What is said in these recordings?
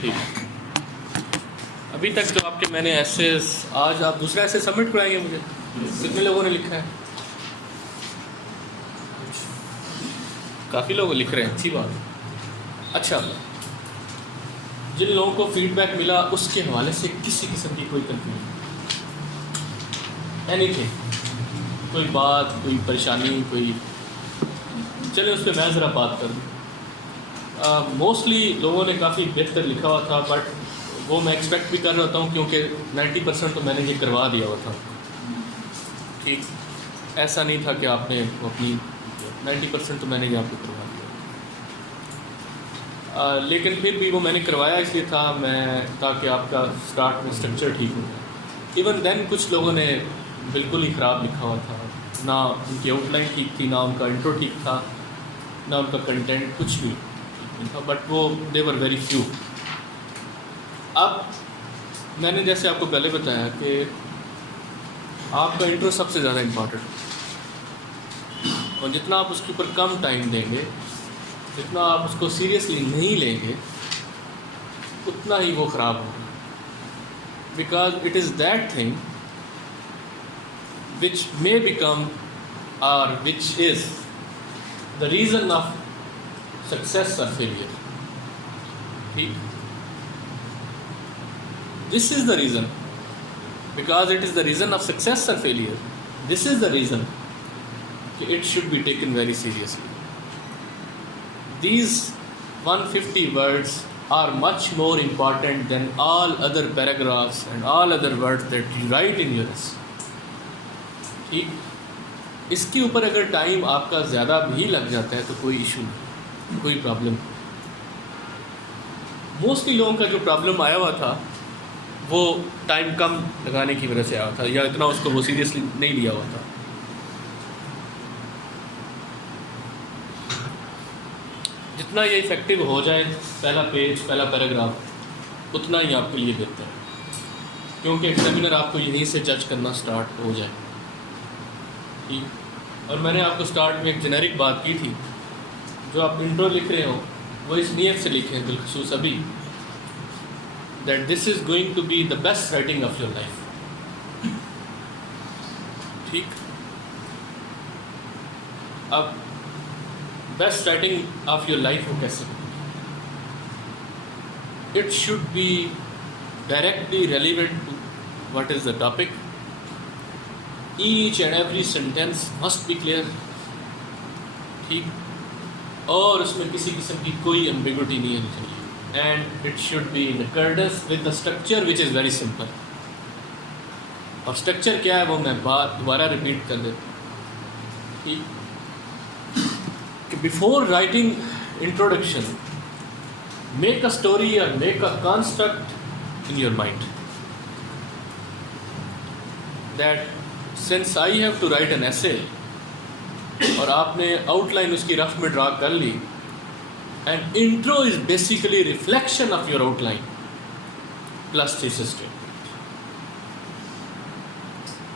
ٹھیک. ابھی تک جو آپ کے میں نے ایسے آج آپ دوسرا ایسے سبمٹ کرائیں گے مجھے؟ کتنے لوگوں نے لکھا ہے؟ کافی لوگ لکھ رہے ہیں، اچھی بات ہے. اچھا، جن لوگوں کو فیڈ بیک ملا اس کے حوالے سے کسی قسم کی کوئی کنفیوژن، اینی تھنگ، کوئی بات، کوئی پریشانی، کوئی، چلے اس پہ میں ذرا بات کر دوں. موسٹلی لوگوں نے کافی بہتر لکھا ہوا تھا، بٹ وہ میں ایکسپیکٹ بھی کر رہا ہوتا ہوں کیونکہ 90% تو میں نے یہ کروا دیا ہوا تھا. ٹھیک، ایسا نہیں تھا کہ آپ نے اپنی 90% تو میں نے یہ آپ کو کروا دیا. لیکن پھر بھی وہ میں نے کروایا اس لیے تھا تاکہ آپ کا اسٹارٹ میں اسٹرکچر ٹھیک ہو جائے. ایون دین کچھ لوگوں نے بالکل ہی خراب لکھا ہوا تھا، نہ ان کی آؤٹ لائن ٹھیک تھی، نہ ان کا انٹرو ٹھیک تھا، نہ ان کا کنٹینٹ کچھ بھی ٹھیک نہیں تھا، بٹ وہ دے ور ویری فیو. اب میں نے جیسے آپ کو پہلے بتایا کہ آپ کا انٹرو سب سے زیادہ امپورٹنٹ ہے، اور جتنا آپ اس کے اوپر کم ٹائم دیں گے، جتنا آپ اس کو سیریسلی نہیں لیں گے، اتنا ہی وہ خراب ہوگا. Because it is that thing which may become or which is the reason of success or failure. ٹھیک، this is the reason, because it is the reason of success or failure. This is the reason that it should be taken very seriously. These 150 words are much more important than all other paragraphs and all other words that you write in your essay. ٹھیک، اس کے اوپر اگر time آپ کا زیادہ بھی لگ جاتا ہے تو کوئی ایشو نہیں، کوئی پرابلم نہیں. موسٹلی لوگوں کا جو پرابلم آیا ہوا تھا وہ ٹائم کم لگانے کی وجہ سے آیا تھا، یا اتنا اس کو وہ سیریسلی نہیں لیا ہوا تھا. جتنا یہ افیکٹو ہو جائے پہلا پیج، پہلا پیراگراف، اتنا ہی آپ کے لیے بہتر ہے، کیونکہ ایگزامینر آپ کو یہیں سے جج کرنا سٹارٹ ہو جائے. ٹھیک، اور میں نے آپ کو سٹارٹ میں ایک جنیرک بات کی تھی، جو آپ انٹرو لکھ رہے ہو وہ اس نیت سے لکھیں بالخصوص ابھی، that this is going to be the best writing of your life. ٹھیک، اب best writing of your life وہ کیسے؟ It should be directly relevant to what is the topic. Each and every sentence must be clear. ٹھیک، اور اس میں کسی قسم کی کوئی ایمبیگوٹی نہیں ہونی چاہیے. And it should be in accordance with the structure which is very simple. اور اسٹرکچر کیا ہے وہ میں دوبارہ ریپیٹ کر دیتا ہوں. ٹھیک، کہ before writing introduction make a story اور make a construct in your mind that since I have to write an essay، اور آپ نے آؤٹ لائن اس کی رف میں ڈرا کر لی، and intro is basically reflection of your out line plus thesis statement.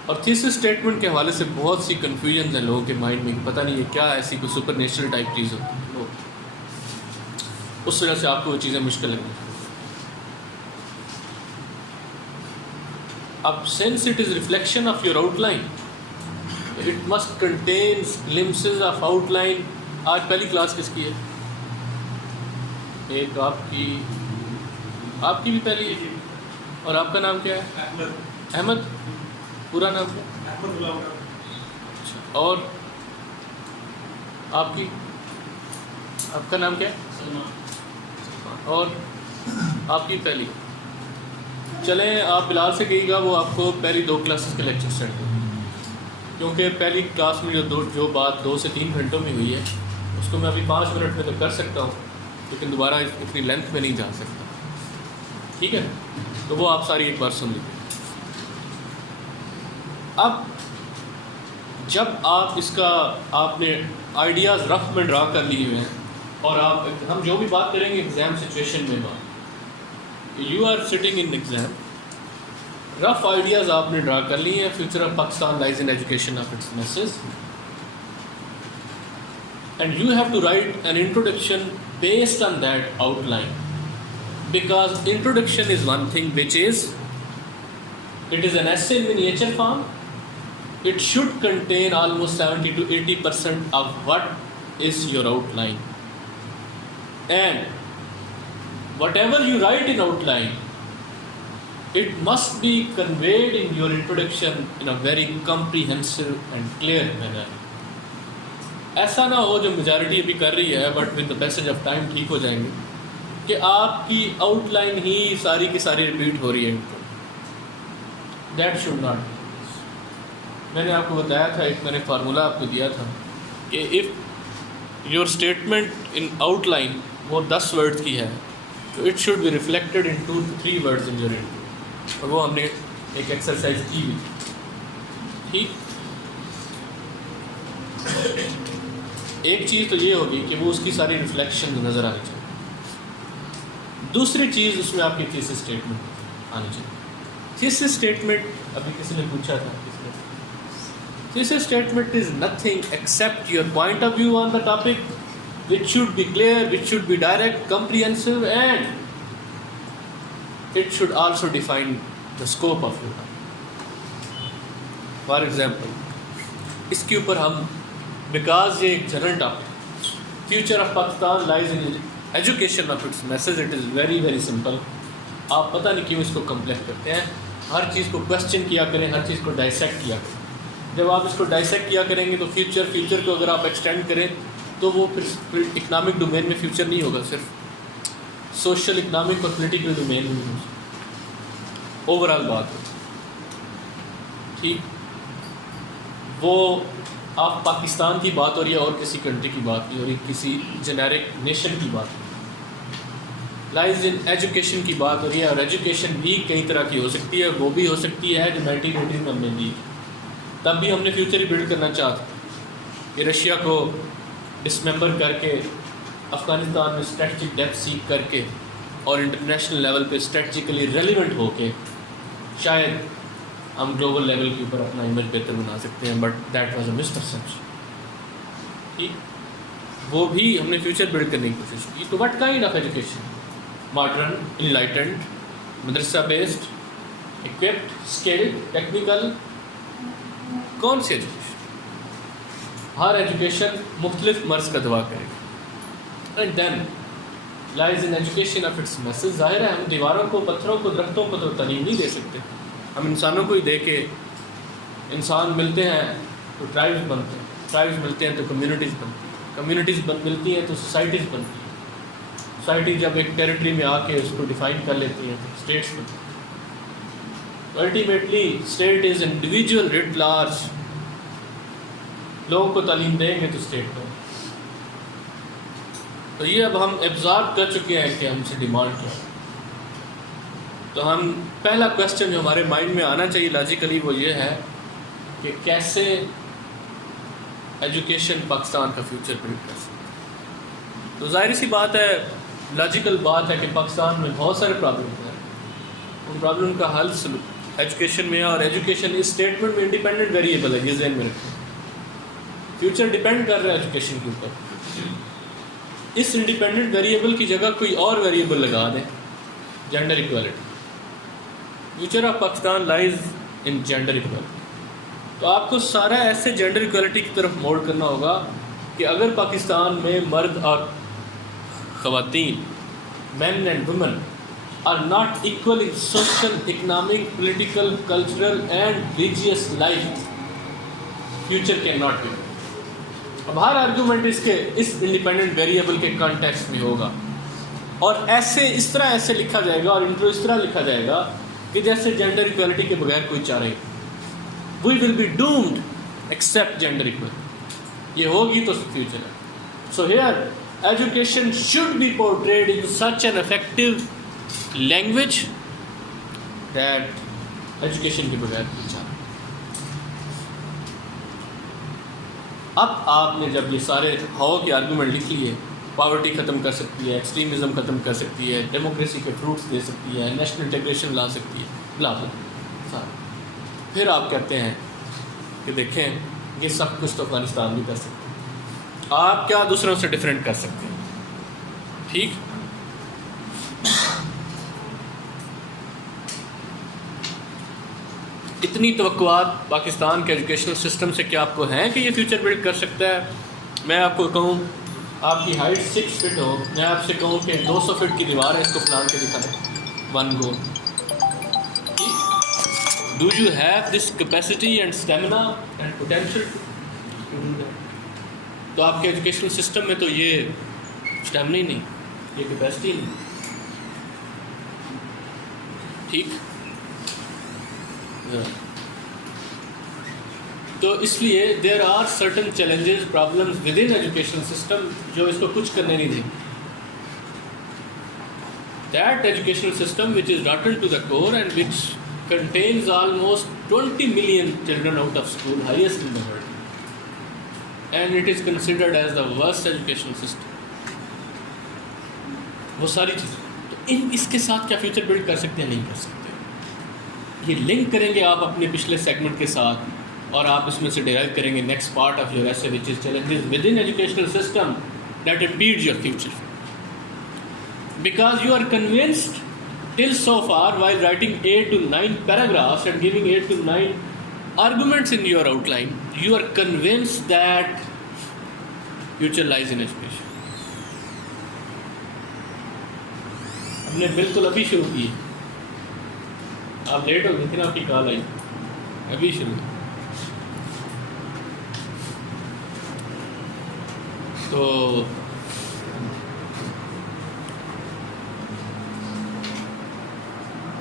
اور thesis statement کے حوالے سے بہت سی کنفیوژنز ہیں لوگوں کے مائنڈ میں کہ پتہ نہیں یہ کیا ایسی کوئی سپر نیچرل ٹائپ چیز ہوتی ہے، اس وجہ سے آپ کو وہ چیزیں مشکل لگیں. اب since it is reflection of your outline, it must contain glimpses of outline. آج پہلی کلاس کس کی ہے؟ ایک آپ کی بھی پہلی ہے، اور آپ کا نام کیا ہے؟ احمد. پورا نام کیا؟ احمد غلام. اور آپ کا نام کیا ہے؟ اور آپ کی پہلی. چلیں آپ بلال سے کہیے گا وہ آپ کو پہلی 2 کلاسز کے لیکچر سینڈ کریں، کیونکہ پہلی کلاس میں جو بات 2 سے 3 گھنٹوں میں ہوئی ہے اس کو میں ابھی 5 منٹ میں تو کر سکتا ہوں، لیکن دوبارہ اتنی لینتھ میں نہیں جا سکتا. ٹھیک ہے، تو وہ آپ ساری ایک بار سن لیجیے. اب جب آپ نے آئیڈیاز رف میں ڈرا کر لیے ہوئے ہیں، اور ہم جو بھی بات کریں گے ایگزام سچویشن میں you are sitting in exam, rough ideas آپ نے ڈرا کر لی ہیں. Future of Pakistan lies in education of its masses, and you have to write an introduction based on that outline, because introduction is one thing which is, it is an essay in miniature form. It should contain almost 70 to 80% of what is your outline, and whatever you write in outline, it must be conveyed in your introduction in a very comprehensive and clear manner. ایسا نہ ہو جو majority ابھی کر رہی ہے but with the passage of time ٹھیک ہو جائیں گے کہ آپ کی آؤٹ لائن ہی ساری کی ساری ریپیٹ ہو رہی ہے. That should not. میں نے آپ کو بتایا تھا، ایک میں نے فارمولہ آپ کو دیا تھا کہ اف یور اسٹیٹمنٹ ان آؤٹ لائن وہ 10 ورڈ کی ہے تو it should be reflected in 2 to 3 words in your intro. اور وہ ہم نے ایک ایکسرسائز کی بھی. ٹھیک، ایک چیز تو یہ ہوگی کہ وہ اس کی ساری ریفلیکشن نظر آنی چاہیے. دوسری چیز اس میں آپ کی تھیسس اسٹیٹمنٹ آنی چاہیے. تھیسس اسٹیٹمنٹ ابھی کسی نے پوچھا تھا، thesis statement is nothing except your point of view on the topic which should be clear, which should be direct, comprehensive, and it should also define the scope of your topic. For example, اس کے اوپر ہم because یہ ایک general topic, future of Pakistan lies in education of its message. It is very very simple. آپ پتہ نہیں کیوں اس کو کمپلیکس کرتے ہیں. ہر چیز کو کویشچن کیا کریں، ہر چیز کو ڈائسیکٹ کیا کریں. جب آپ اس کو ڈائسیکٹ کیا کریں گے تو فیوچر کو اگر آپ ایکسٹینڈ کریں تو وہ پھر اکنامک ڈومین میں فیوچر نہیں ہوگا، صرف سوشل اکنامک اور پولیٹیکل ڈومین میں ہوگا. اوور آل بات ہوگی. ٹھیک، وہ آپ پاکستان کی بات ہو رہی ہے اور کسی کنٹری کی بات نہیں ہو رہی، کسی جنیرک نیشن کی بات ہو رہی ہے. لائز ان ایجوکیشن کی بات ہو رہی ہے، اور ایجوکیشن بھی کئی طرح کی ہو سکتی ہے. وہ بھی ہو سکتی ہے جو 1980 میں ہم نے دی، تب بھی ہم نے فیوچر ہی بلڈ کرنا چاہتے کہ رشیا کو ڈسممبر کر کے افغانستان میں اسٹریٹجک ڈیپتھ سیکھ کر کے اور انٹرنیشنل لیول پہ اسٹریٹجیکلی ریلیونٹ ہو کے شاید ہم گلوبل لیول کے اوپر اپنا امیج بہتر بنا سکتے ہیں. But that was a miss perception. ٹھیک، وہ بھی ہم نے فیوچر بلڈ کرنے کی کوشش کی. تو what kind of education? Modern, enlightened, مدرسہ بیسڈ، اکوپڈ، اسکلڈ، ٹیکنیکل؟ کون سی ایجوکیشن؟ ہر ایجوکیشن مختلف مرض کا دوا کرے گی. And then lies in education of its message. ظاہر ہے ہم دیواروں کو، پتھروں کو، درختوں کو تو تعلیم نہیں دے سکتے. ہم انسانوں کو ہی دے کے، انسان ملتے ہیں تو ٹرائبز بنتے ہیں، ٹرائبز ملتے ہیں تو کمیونٹیز بنتی ہیں، کمیونٹیز ملتی ہیں تو سوسائٹیز بنتی ہیں. سوسائٹی جب ایک ٹیریٹری میں آ کے اس کو ڈیفائن کر لیتی ہیں تو اسٹیٹس بنتی ہیں. Ultimately state is individual rate large. لوگوں کو تعلیم دیں گے تو اسٹیٹ کو. تو یہ اب ہم ایبزارب کر چکے ہیں کہ ہم سے ڈیمانڈ کیا. تو ہم پہلا کویسچن جو ہمارے مائنڈ میں آنا چاہیے لاجیکلی وہ یہ ہے کہ کیسے ایجوکیشن پاکستان کا فیوچر بلڈ کر سکتے. تو ظاہر سی بات ہے، لاجیکل بات ہے کہ پاکستان میں بہت سارے پرابلم ہیں. ان پرابلم کا حل ایجوکیشن میں ہے، اور ایجوکیشن اس اسٹیٹمنٹ میں انڈیپینڈنٹ ویریبل ہے. یہ ذہن میں رکھیں، فیوچر ڈیپینڈ کر رہا ہے ایجوکیشن کے اوپر. اس انڈیپینڈنٹ ویریبل کی جگہ کوئی اور ویریبل لگا دیں، gender equality. Future of Pakistan lies in gender equality. تو آپ کو سارا ایسے جینڈر ایکویلٹی کی طرف موڑ کرنا ہوگا کہ اگر پاکستان میں مرد اور خواتین، men and women are not equal in social, economic, political, cultural and religious life, future can not be. اب ہر آرگومنٹ اس انڈیپینڈنٹ ویریبل کے کانٹیکسٹ میں ہوگا، اور اس طرح لکھا جائے گا، اور انٹرو اس طرح لکھا جائے گا کہ جیسے جینڈر ایکویلٹی کے بغیر کوئی چارہ ہی. We will be doomed except gender equality. یہ ہوگی تو فیوچر ہے. So here education should be portrayed in such an effective language that education کے بغیر کوئی چارہ. اب آپ نے جب یہ سارے ہاؤ کے آرگومنٹ لکھ لیے، پاورٹی ختم کر سکتی ہے، ایکسٹریمزم ختم کر سکتی ہے، ڈیموکریسی کے فروٹس دے سکتی ہے، نیشنل انٹیگریشن لا سکتی ہے، لا سارے. پھر آپ کہتے ہیں کہ دیکھیں یہ سب کچھ تو افغانستان بھی کر سکتے ہیں. آپ کیا دوسروں سے ڈفرینٹ کر سکتے ہیں؟ ٹھیک. اتنی توقعات پاکستان کے ایجوکیشنل سسٹم سے کیا آپ کو ہیں کہ یہ فیوچر بلڈ کر سکتا ہے؟ میں آپ کو کہوں آپ کی ہائٹ 6 فٹ ہو، میں آپ سے کہوں کہ 200 فٹ کی دیوار ہے، اس کو پلان کے دکھائیں one go. Do you have this capacity and stamina and potential to do that? تو آپ کے ایجوکیشنل سسٹم میں تو یہ اسٹیمنا ہی نہیں، یہ کیپیسٹی نہیں. ٹھیک. تو اس لیے there are certain challenges problems within educational system جو اس کو کچھ کرنے نہیں دیں. That educational system which is rotten to the core and which contains almost 20 million children out of school, highest in the world, and it is considered as the worst educational system. وہ ساری چیزیں تو اس کے ساتھ کیا future blood کر سکتے ہیں؟ نہیں کر سکتے. یہ لنک کریں گے آپ اپنے پچھلے سیگمنٹ کے ساتھ اور آپ اس میں سے ڈیرائیو کریں گے next part of your essay which is challenges within educational system that impede your future. Because you are convinced till so far while writing 8 to 9 paragraphs and giving 8 to 9 arguments in your outline, you are convinced that future lies in education. ہم نے بالکل ابھی شروع کی، آپ late ہو گئے تھے نا، آپ کی کال آئی ابھی شروع. تو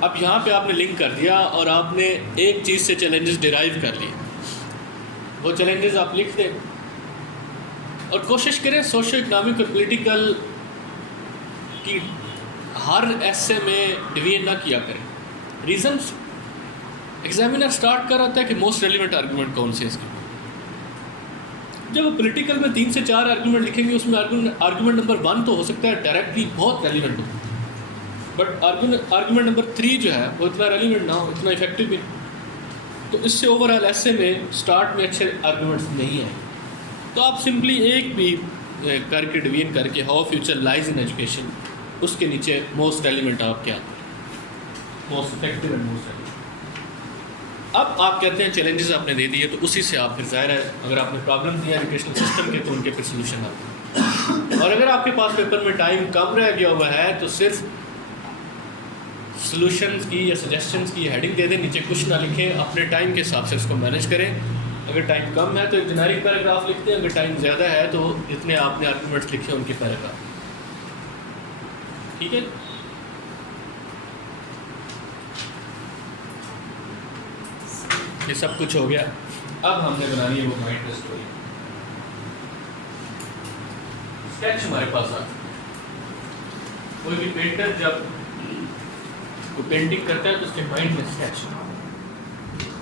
اب یہاں پہ آپ نے لنک کر دیا اور آپ نے ایک چیز سے چیلنجز ڈیرائیو کر لیے. وہ چیلنجز آپ لکھ دیں اور کوشش کریں سوشو اکنامک اور پولیٹیکل کی ہر ایسے میں ڈویژن نہ کیا کریں. ریزنس ایگزامینر اسٹارٹ کر رہا ہے کہ موسٹ ریلیونٹ آرگومنٹ کون سے اس کے. جب وہ پولیٹیکل میں 3 سے 4 آرگومنٹ لکھیں گے، اس میں آرگومنٹ نمبر 1 تو ہو سکتا ہے ڈائریکٹلی بہت relevant who, but argument number 3 جو ہے وہ اتنا ریلیونٹ نہ ہو، اتنا افیکٹو بھی. تو اس سے اوور آل ایسے میں اسٹارٹ میں اچھے آرگومنٹس نہیں آئے. تو آپ سمپلی ایک بھی کر کے ڈویژن کر کے how future lies in education, اس کے نیچے موسٹ ریلیونٹ آپ کیا most effective and most relevant. اب آپ کہتے ہیں چیلنجز آپ نے دے دیے، تو اسی سے آپ پھر ظاہر ہے اگر آپ نے پرابلم دیا ایجوکیشنل سسٹم کے تو ان کے پھر سلوشن آتے ہیں. اور اگر آپ کے پاس پیپر میں ٹائم کم رہ گیا ہوا ہے تو صرف سلوشنز کی یا سجیشنز کی ہیڈنگ دے دیں، نیچے کچھ نہ لکھیں، اپنے ٹائم کے حساب سے اس کو مینیج کریں. اگر ٹائم کم ہے تو ایک جنریک پیراگراف لکھ دیں، اگر ٹائم زیادہ ہے تو جتنے آپ نے آرگومنٹس لکھے ان کے پیراگراف. ٹھیک ہے. یہ سب کچھ ہو گیا. اب ہم نے بنانی ہے وہ مائنڈ اسٹوری. اسکیچ ہمارے پاس آتا ہے. کوئی بھی پینٹر جب کوئی پینٹنگ کرتا ہے تو اس کے مائنڈ میں sketch.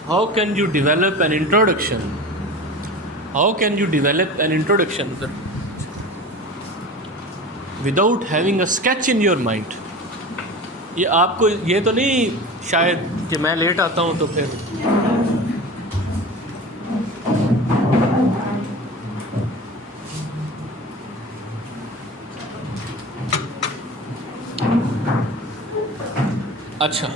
How can you develop an introduction? How can you develop an introduction without having a sketch in your mind? یہ آپ کو یہ تو نہیں شاید کہ میں لیٹ آتا ہوں تو پھر اچھا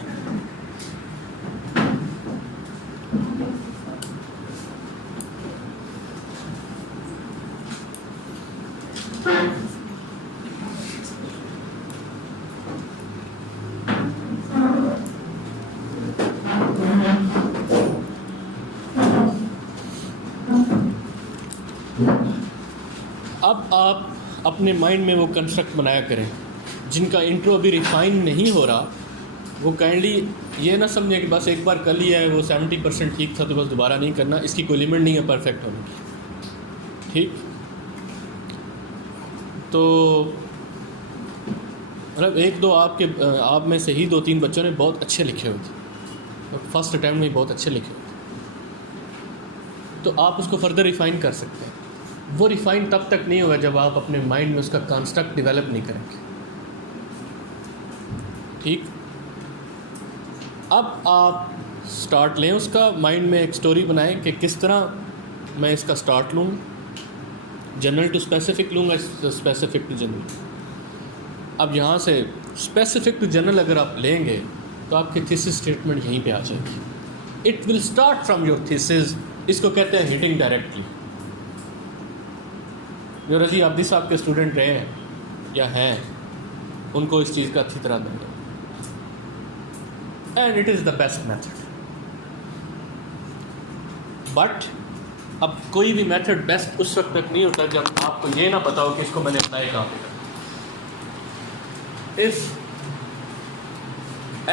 اب آپ اپنے مائنڈ میں وہ کنسٹرکٹ بنایا کریں جن کا انٹرو ابھی ریفائن نہیں ہو رہا. وہ کائنڈلی یہ نہ سمجھیں کہ بس ایک بار کر لیا ہے وہ 70% ٹھیک تھا تو بس دوبارہ نہیں کرنا. اس کی کوئی لیمٹ نہیں ہے پرفیکٹ ہونے کی. ٹھیک. تو مطلب ایک دو آپ میں سے ہی 2-3 بچوں نے بہت اچھے لکھے ہوئے تھے، فرسٹ اٹیمپٹ میں بہت اچھے لکھے ہوئے تھے، تو آپ اس کو فردر ریفائن کر سکتے ہیں. وہ ریفائن تب تک نہیں ہوگا جب آپ اپنے مائنڈ میں اس کا کانسٹرکٹ ڈیولپ نہیں کریں گے. ٹھیک. اب آپ سٹارٹ لیں اس کا، مائنڈ میں ایک سٹوری بنائیں کہ کس طرح میں اس کا سٹارٹ لوں. جنرل ٹو اسپیسیفک لوں گا، اسپیسیفک ٹو جنرل. اب یہاں سے اسپیسیفک ٹو جنرل اگر آپ لیں گے تو آپ کی تھیسس اسٹیٹمنٹ یہیں پہ آ جائے گی. It will start from your thesis. اس کو کہتے ہیں ہٹنگ ڈائریکٹلی. جو رضی عابدی صاحب کے اسٹوڈنٹ رہے ہیں یا ہیں ان کو اس چیز کا اچھی طرح دیں گے. And it is the best method. But اب کوئی بھی میتھڈ بیسٹ اس وقت تک نہیں ہوتا جب آپ کو یہ نہ پتا ہو کہ اس کو میں نے اپلائی کہاں پہ کرنا. If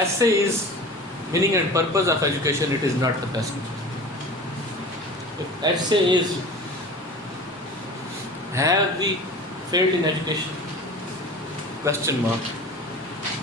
essay is meaning and purpose of education, it is not the best. If essay is have we failed in education? Question mark.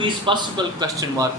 piece possible? Question mark.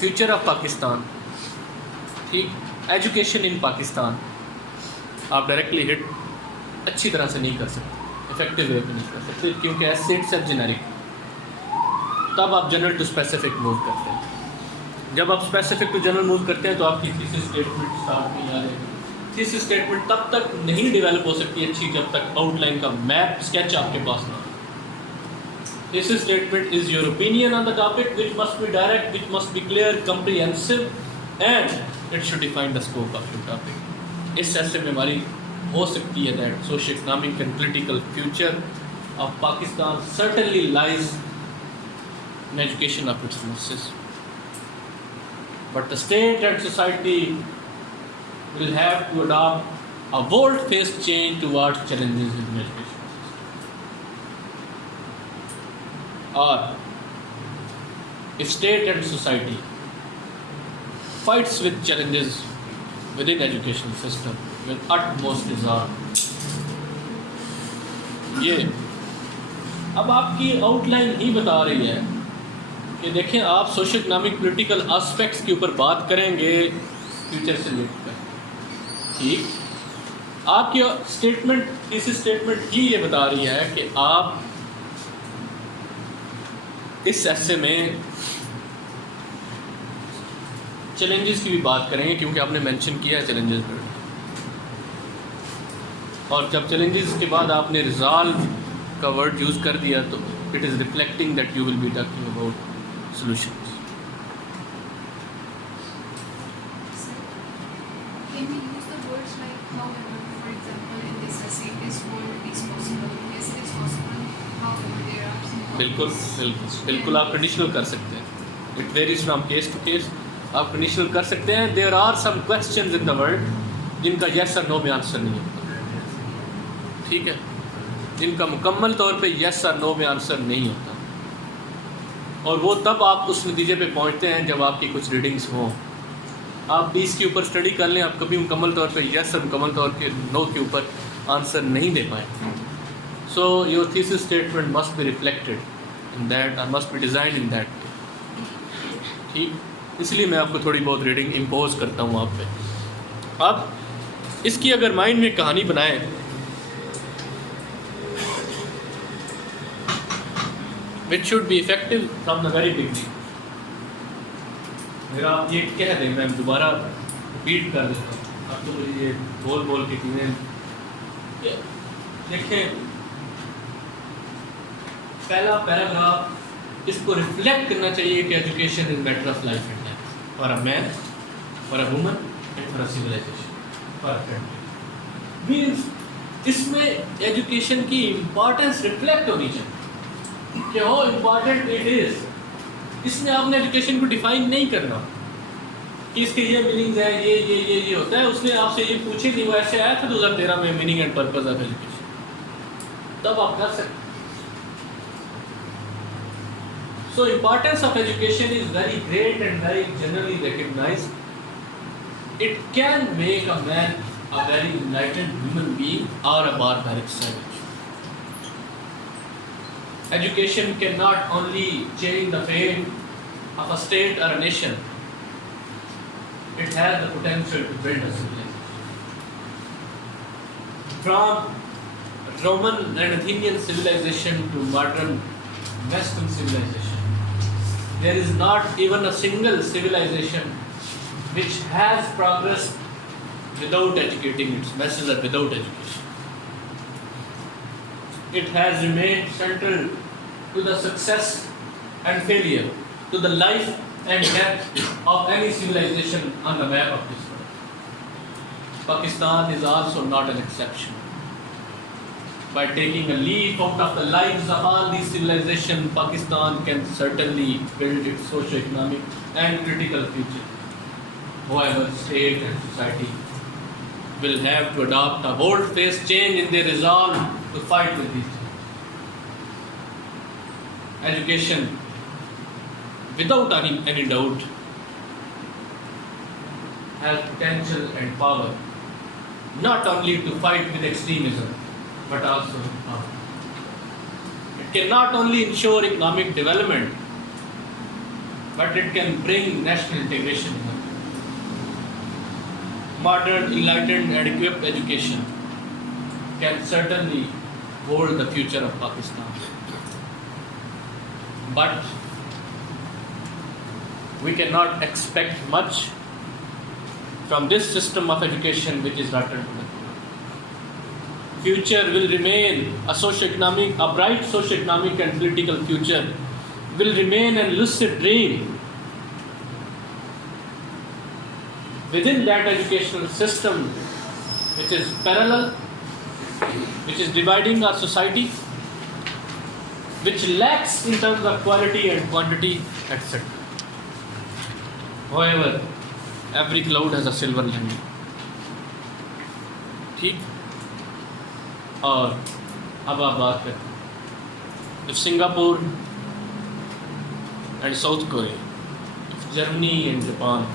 Future of Pakistan. ٹھیک. Education in Pakistan. آپ directly ہٹ اچھی طرح سے نہیں کر سکتے, effective way پہ نہیں کر سکتے, کیونکہ ایسے اٹ سیلف جنریک. تب آپ جنرل ٹو اسپیسیفک موو کرتے ہیں. جب آپ اسپیسیفک ٹو جنرل موو کرتے ہیں تو آپ کی تھیسس اسٹیٹمنٹ اسٹارٹ نہیں آ رہے گی. تھیسس اسٹیٹمنٹ تب تک نہیں ڈیولپ ہو سکتی اچھی جب تک آؤٹ لائن کا میپ اسکیچ آپ کے پاس نہ ہو. Thesis statement is your opinion on the topic which must be direct, which must be clear, comprehensive, and it should define the scope of your topic. اس ایسے میں ہماری ہو سکتی ہے that social economic and political future of Pakistan certainly lies in education of its masses, but the state and society will have to adapt a world face change toward challenges in education. اور if state and society fights with challenges within education system with utmost resolve. یہ اب آپ کی out line ہی بتا رہی ہے کہ دیکھیں آپ سوشل اکنامک پولیٹیکل آسپیکٹس کے اوپر بات کریں گے فیوچر سے لے کر. ٹھیک. آپ کی اسٹیٹمنٹ اس اسٹیٹمنٹ ہی یہ بتا رہی ہے کہ آپ اس ایسے میں چیلنجز کی بھی بات کریں گے, کیونکہ آپ نے مینشن کیا ہے چیلنجز پر. اور جب چیلنجز کے بعد آپ نے ریزالو کا ورڈ یوز کر دیا تو it is reflecting that you will be talking about solutions. بالکل بالکل بالکل آپ کنڈیشنل کر سکتے ہیں. It varies from case to case. آپ کنڈیشنل کر سکتے ہیں. There are some questions in the world جن کا یس اور نو میں آنسر نہیں ہوتا. ٹھیک ہے, جن کا مکمل طور پہ یس اور نو میں آنسر نہیں ہوتا, اور وہ تب آپ اس نتیجے پہ پہنچتے ہیں جب آپ کی کچھ ریڈنگس ہوں. آپ 20 کے اوپر اسٹڈی کر لیں, آپ کبھی مکمل طور پہ یس اور مکمل طور پہ نو کے اوپر آنسر نہیں دے پائیں. So your thesis statement must be reflected in that اور must be designed in that. ٹھیک. اس لیے میں آپ کو تھوڑی بہت ریڈنگ امپوز کرتا ہوں آپ پہ. اب اس کی اگر مائنڈ میں کہانی بنائیں, which should be effective from the very beginning. میرا آپ یہ کہہ دیں, میں دوبارہ ریپیٹ کر دیتا ہوں. آپ تو مجھے یہ بول بول کی چیزیں دیکھیں. پہلا پیراگراف اس کو ریفلیکٹ کرنا چاہیے کہ education is matter of life and death for a man, for a woman and for a civilisation, for a country. Means اس میں ایجوکیشن کی امپورٹنس ریفلیکٹ ہونی چاہیے کہ ہو امپورٹنٹ اٹ از. اس میں آپ نے ایجوکیشن کو ڈیفائن نہیں کرنا کہ اس کے یہ میننگز ہیں, یہ ہوتا ہے. اس نے آپ سے یہ پوچھے نہیں, وہ ایسے آیا تھا 2013 میں meaning and purpose of education, تب آپ کر سکتے. So importance of education is very great and very generally recognized. It can make a man a very enlightened human being or a barbaric savage. Education cannot only change the fate of a state or a nation. It has the potential to build a civilization. From Roman and Athenian civilization to modern Western civilization, there is not even a single civilization which has progressed without educating its masses or without education. It has remained central to the success and failure, to the life and death of any civilization on the map of this world. Pakistan is also not an exception. By taking a leaf out of the lives of all these civilizations, Pakistan can certainly build its socio-economic and political future. However, state and society will have to adopt a bold-faced change in their resolve to fight with these things. Education, without any doubt, has potential and power, not only to fight with extremism, but also power. It can not only ensure economic development, but it can bring national integration. Modern, enlightened and equipped education can certainly hold the future of Pakistan. But we cannot expect much from this system of education which is rotten to the core. Future will remain a bright socio-economic and political future will remain a lucid dream. Within that educational system, which is parallel, which is dividing our society, which lacks in terms of quality and quantity, etc. However, every cloud has a silver lining. ٹھیک. اور اب آپ بات کریں if Singapore and South Korea, if Germany and Japan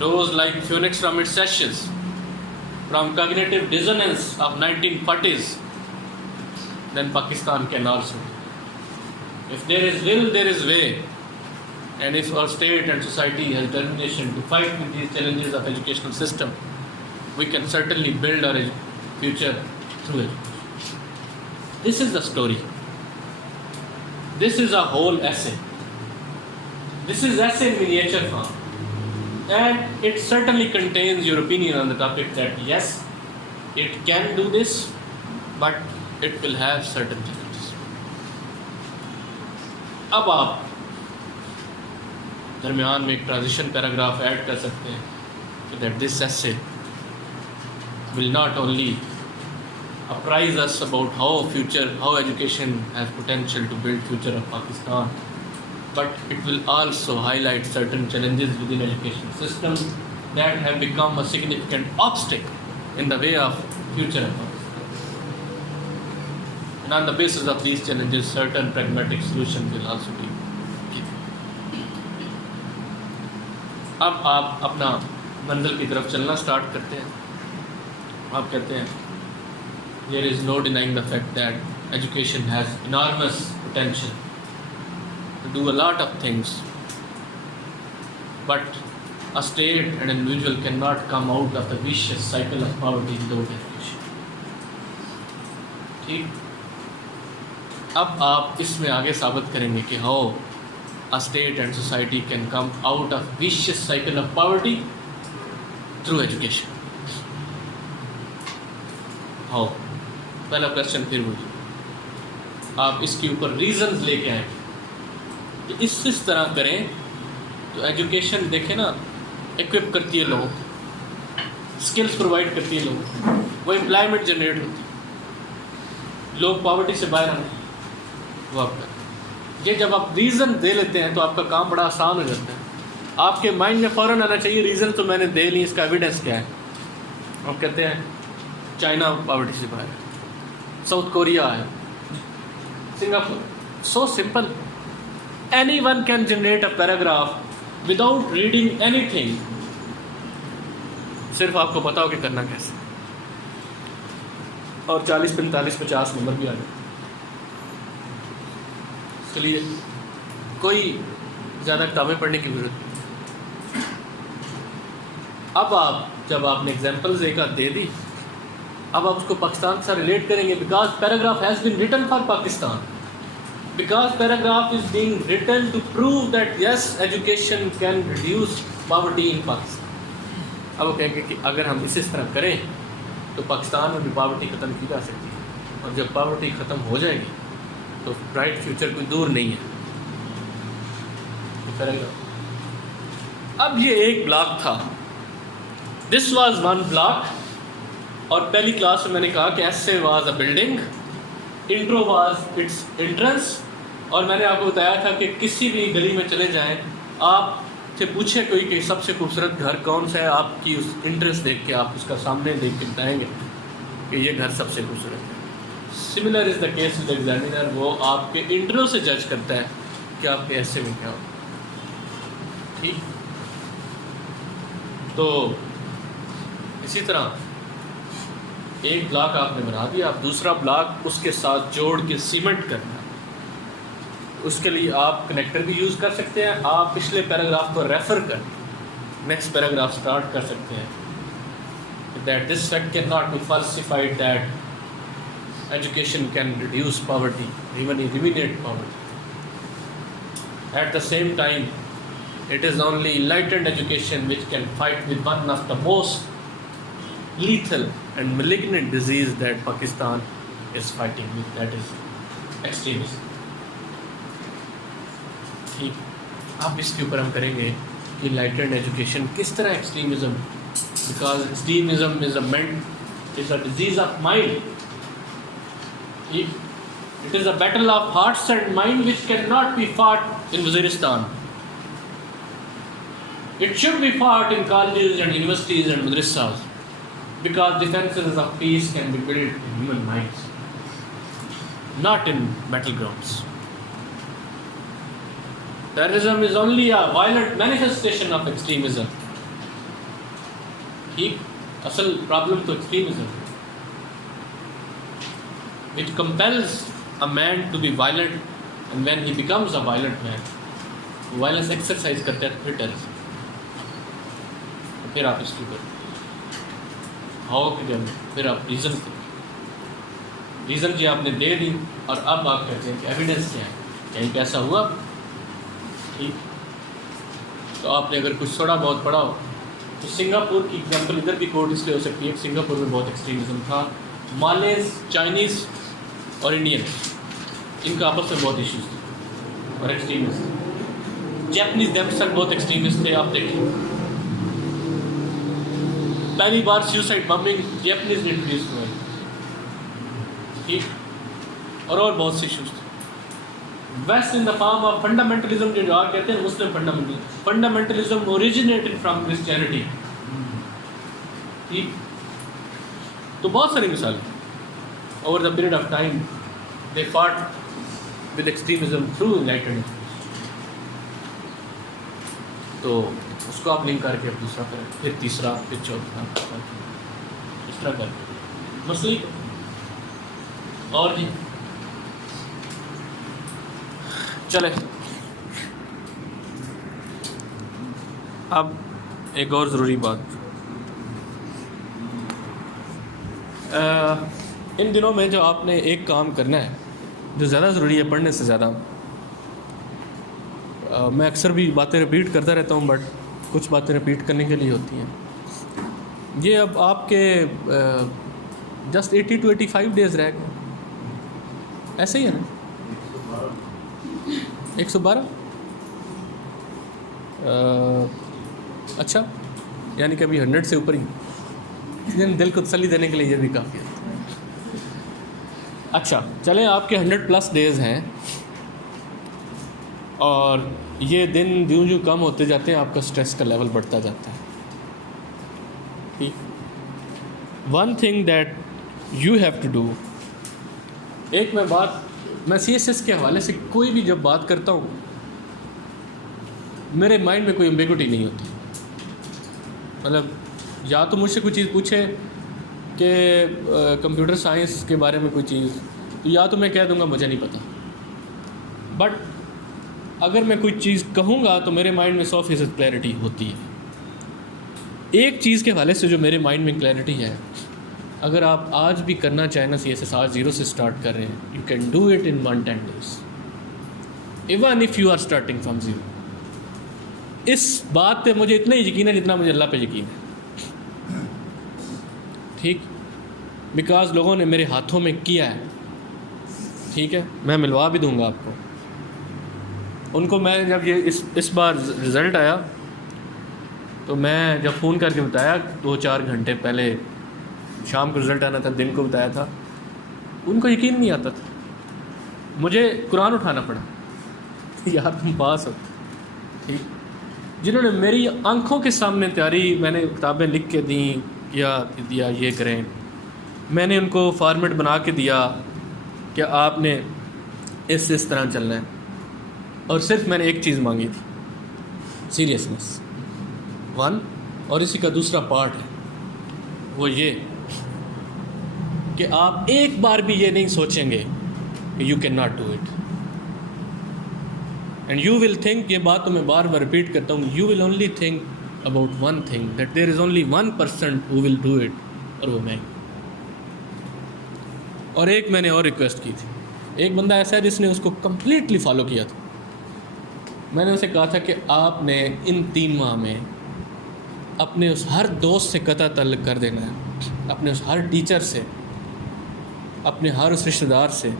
rose like phoenix from its ashes, from cognitive dissonance of 1940s, then Pakistan can also. If there is will, there is way. And if our state and society has determination to fight with these challenges of educational system, we can certainly build our future through education. This is the story. This is a whole essay. This is essay in miniature form. And it certainly contains your opinion on the topic that yes, it can do this, but it will have certain challenges. اب آپ درمیان میں ایک transition paragraph add کر سکتے ہیں so that this essay will not only apprise us about how education has potential to build future of Pakistan, but it will also highlight certain challenges within education system that have become a significant obstacle in the way of future of Pakistan. And on the basis of these challenges, certain pragmatic solutions will also be given. اب آپ اپنا منزل کی طرف چلنا start کرتے ہیں. آپ کہتے ہیں there is no denying the fact that education has enormous potential to do a lot of things, but a state and an individual cannot come out of the vicious cycle of poverty without education. ٹھیک. اب آپ اس میں آگے ثابت کریں گے کہ how a state and society can come out of vicious cycle of poverty through education. How? پہلا کوشچن پھر وہی. آپ اس کے اوپر ریزنز لے کے آئیں کہ اس طرح کریں تو ایجوکیشن دیکھیں نا ایکوپ کرتی ہے لوگوں کو, اسکلس پرووائڈ کرتی ہے لوگوں کو, وہ امپلائمنٹ جنریٹ ہوتی ہے, لوگ پاورٹی سے باہر آئیں, وہ آپ کا یہ جب آپ ریزن دے لیتے ہیں تو آپ کا کام بڑا آسان ہو جاتا ہے. آپ کے مائنڈ میں فوراً آنا چاہیے ریزن تو میں نے دے لی, اس کا ایویڈنس کیا ہے. آپ کہتے ہیں چائنا پاورٹی سے باہر ہے, ساؤتھ کوریا ہے, Singapore. So simple. Any one can generate a paragraph without reading any thing, صرف آپ کو پتا ہو کہ کرنا کیسے, اور 40 45 50 نمبر بھی آ جائے. اس کے لیے کوئی زیادہ کتابیں پڑھنے کی ضرورت نہیں. اب آپ جب آپ نے ایگزامپلز ایک آدھ دے دی, اب آپ اس کو پاکستان سے ریلیٹ کریں گے, because paragraph has been written for Pakistan, because paragraph is being written to prove that yes education can reduce poverty in Pakistan. اب وہ کہیں گے کہ اگر ہم اس طرح کریں تو پاکستان میں بھی پاورٹی ختم کی جا سکتی ہے، اور جب پاورٹی ختم ہو جائے گی تو برائٹ فیوچر کوئی دور نہیں ہے. کرے گا. اب یہ ایک بلاک تھا، دس واز ون بلاک. اور پہلی کلاس میں نے کہا کہ ایسے was a building, intro was its entrance. اور میں نے آپ کو بتایا تھا کہ کسی بھی گلی میں چلے جائیں، آپ سے پوچھے کوئی کہ سب سے خوبصورت گھر کون سا ہے، آپ کی اس انٹرنس دیکھ کے، آپ اس کا سامنے دیکھ کے بتائیں گے کہ یہ گھر سب سے خوبصورت ہے. Similar is the case with examiner, وہ آپ کے انٹرو سے جج کرتا ہے کہ آپ کے ایسے میں کیا ہو. ٹھیک. تو اسی طرح ایک بلاک آپ نے بنا دیا، آپ دوسرا بلاک اس کے ساتھ جوڑ کے سیمنٹ کرنا. اس کے لیے آپ کنیکٹر بھی یوز کر سکتے ہیں. آپ پچھلے پیراگراف کو ریفر کر نیکسٹ پیراگراف سٹارٹ کر سکتے ہیں. That this fact can not be falsified, that education can reduce poverty, even eliminate poverty. At the same time it is only enlightened education which can fight with one of the most lethal and malignant disease that Pakistan is fighting with, that is extremism. ٹھیک. اب اس کے اوپر ہم کریں گے کہ enlightened education کس طرح extremism, because extremism is a disease of mind. ٹھیک. It is a battle of hearts and mind which cannot be fought in Waziristan. It should be fought in colleges and universities and madrasas, because defenses of peace can be built in human minds, not in battlegrounds. Terrorism is only a violent manifestation of extremism. ٹھیک. اصل problem تو extremism, which compels a man to be violent, and when he becomes a violent man, violence exercise کرتا ہے پھر terrorism. پھر آپ اس کے اوپر ہاؤ کے جب پھر آپ ریزن جی آپ نے دے دی، اور اب آپ کہتے ہیں کہ ایویڈنس کیا ہے، کہیں کیسا ہوا. ٹھیک. تو آپ نے اگر کچھ تھوڑا بہت پڑھا ہو تو سنگاپور کی ایگزامپل ادھر بھی کوٹ اس لیے ہو سکتی ہے کہ سنگاپور میں بہت ایکسٹریمزم تھا. مالیز، چائنیز اور انڈین، ان کا آپس میں بہت ایشوز تھے اور ایکسٹریمسٹ. جیپنیز دمسل بہت ایکسٹریمسٹ تھے. آپ دیکھیں پہلی بار سیوسائڈ بمبنگ جیپنیز نے انٹروڈیوس کروائی. ٹھیک. اور بہت سے ایشوز تھے. West in the form of fundamentalism, جو آپ کہتے ہیں مسلم فنڈامنٹلزم اوریجنیٹڈ فرام کرسچینٹی. ٹھیک. تو بہت ساری مثالیں over the period of time they fought with extremism through enlightened. تو اس کو آپ لنک کر کے دوسرا کریں، پھر تیسرا، پھر چوتھا، اس طرح کر کے مسئلے. اور جی چلے اب ایک اور ضروری بات. ان دنوں میں جو آپ نے ایک کام کرنا ہے جو زیادہ ضروری ہے پڑھنے سے زیادہ، میں اکثر بھی باتیں رپیٹ کرتا رہتا ہوں، بٹ کچھ باتیں رپیٹ کرنے کے لیے ہوتی ہیں. یہ اب آپ کے جسٹ 80 to 85 ڈیز رہ گئے، ایسے ہی ہے نا. 112. اچھا، یعنی کہ ابھی 100 سے اوپر ہی. یعنی دل کو تسلی دینے کے لیے یہ بھی کافی ہے. اچھا چلیں، آپ کے 100+ ڈیز ہیں، اور یہ دن جو کم ہوتے جاتے ہیں آپ کا سٹریس کا لیول بڑھتا جاتا ہے. ٹھیک. One thing that you have to do, ایک میں سی ایس ایس کے حوالے سے کوئی بھی جب بات کرتا ہوں میرے مائنڈ میں کوئی امبیگوٹی نہیں ہوتی. مطلب یا تو مجھ سے کوئی چیز پوچھے کہ کمپیوٹر سائنس کے بارے میں کوئی چیز، تو یا تو میں کہہ دوں گا مجھے نہیں پتہ. بٹ اگر میں کوئی چیز کہوں گا تو میرے مائنڈ میں 100% کلیئرٹی ہوتی ہے. ایک چیز کے حوالے سے جو میرے مائنڈ میں کلیئرٹی ہے، اگر آپ آج بھی کرنا چاہیں نا سی ایس ایس، آج 0 سے اسٹارٹ کر رہے ہیں، you can do it in 110 days even if you are starting from 0. اس بات پہ مجھے اتنا ہی یقین ہے جتنا مجھے اللہ پہ یقین ہے. ٹھیک، بیکاز لوگوں نے میرے ہاتھوں میں کیا ہے. ٹھیک ہے، میں ملوا بھی دوں گا آپ کو. ان کو میں جب یہ اس بار رزلٹ آیا تو میں جب فون کر کے بتایا 2-4 گھنٹے پہلے، شام کو رزلٹ آنا تھا، دن کو بتایا تھا، ان کو یقین نہیں آتا تھا. مجھے قرآن اٹھانا پڑا یار تم پاس ہو. ٹھیک، جنہوں نے میری آنکھوں کے سامنے تیاری، میں نے کتابیں لکھ کے دیں دیا یہ کریں، میں نے ان کو فارمیٹ بنا کے دیا کہ آپ نے اس طرح چلنا ہے، اور صرف میں نے ایک چیز مانگی تھی، سیریسنس. 1 اور اسی کا دوسرا پارٹ ہے وہ یہ کہ آپ ایک بار بھی یہ نہیں سوچیں گے کہ you can not do it. And you will think, یہ بات تو میں بار بار ریپیٹ کرتا ہوں، you will only think about one thing, that there is only 1% who will do it, اور وہ میں. اور ایک میں نے اور ریکویسٹ کی تھی، ایک بندہ ایسا ہے جس نے اس کو کمپلیٹلی فالو کیا تھا. میں نے اسے کہا تھا کہ آپ نے ان 3 ماہ میں اپنے اس ہر دوست سے قطع تعلق کر دینا ہے، اپنے اس ہر ٹیچر سے، اپنے ہر اس رشتہ دار سے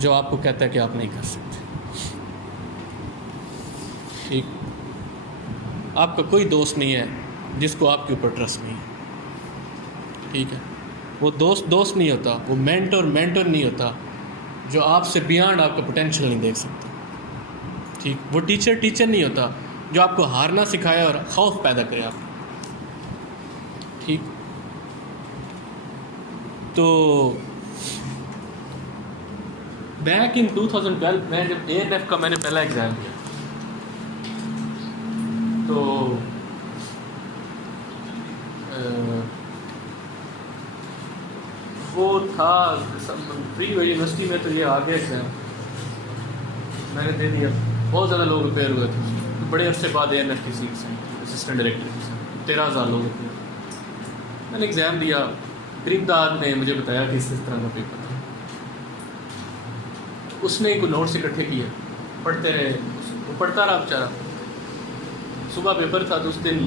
جو آپ کو کہتا ہے کہ آپ نہیں کر سکتے. ٹھیک، آپ کا کوئی دوست نہیں ہے جس کو آپ کے اوپر ٹرسٹ نہیں ہے. ٹھیک ہے، وہ دوست نہیں ہوتا، وہ مینٹور نہیں ہوتا جو آپ سے بیانڈ آپ کا پوٹینشیل نہیں دیکھ سکتا. ٹھیک، وہ ٹیچر نہیں ہوتا جو آپ کو ہارنا سکھائے اور خوف پیدا کرے آپ. ٹھیک، تو بیک ان 2012 میں جب ANF کا میں نے پہلا ایگزام دیا تو وہ تھا پری یونیورسٹی میں، تو یہ آگے ایگزام میں نے دے دیا. بہت زیادہ لوگ ریپیئر ہوئے تھے، بڑے عرصے بعد ANF کی سیٹ سے اسسٹنٹ ڈائریکٹر کی سیٹ 13,000 لوگ ہوتے ہیں. میں نے ایگزام دیا، غریب داد نے مجھے بتایا کہ اس طرح کا پیپر تھا. اس نے کوئی نوٹس اکٹھے کیے، پڑھتے رہے، وہ پڑھتا رہا بیچارہ. صبح پیپر تھا تو اس دن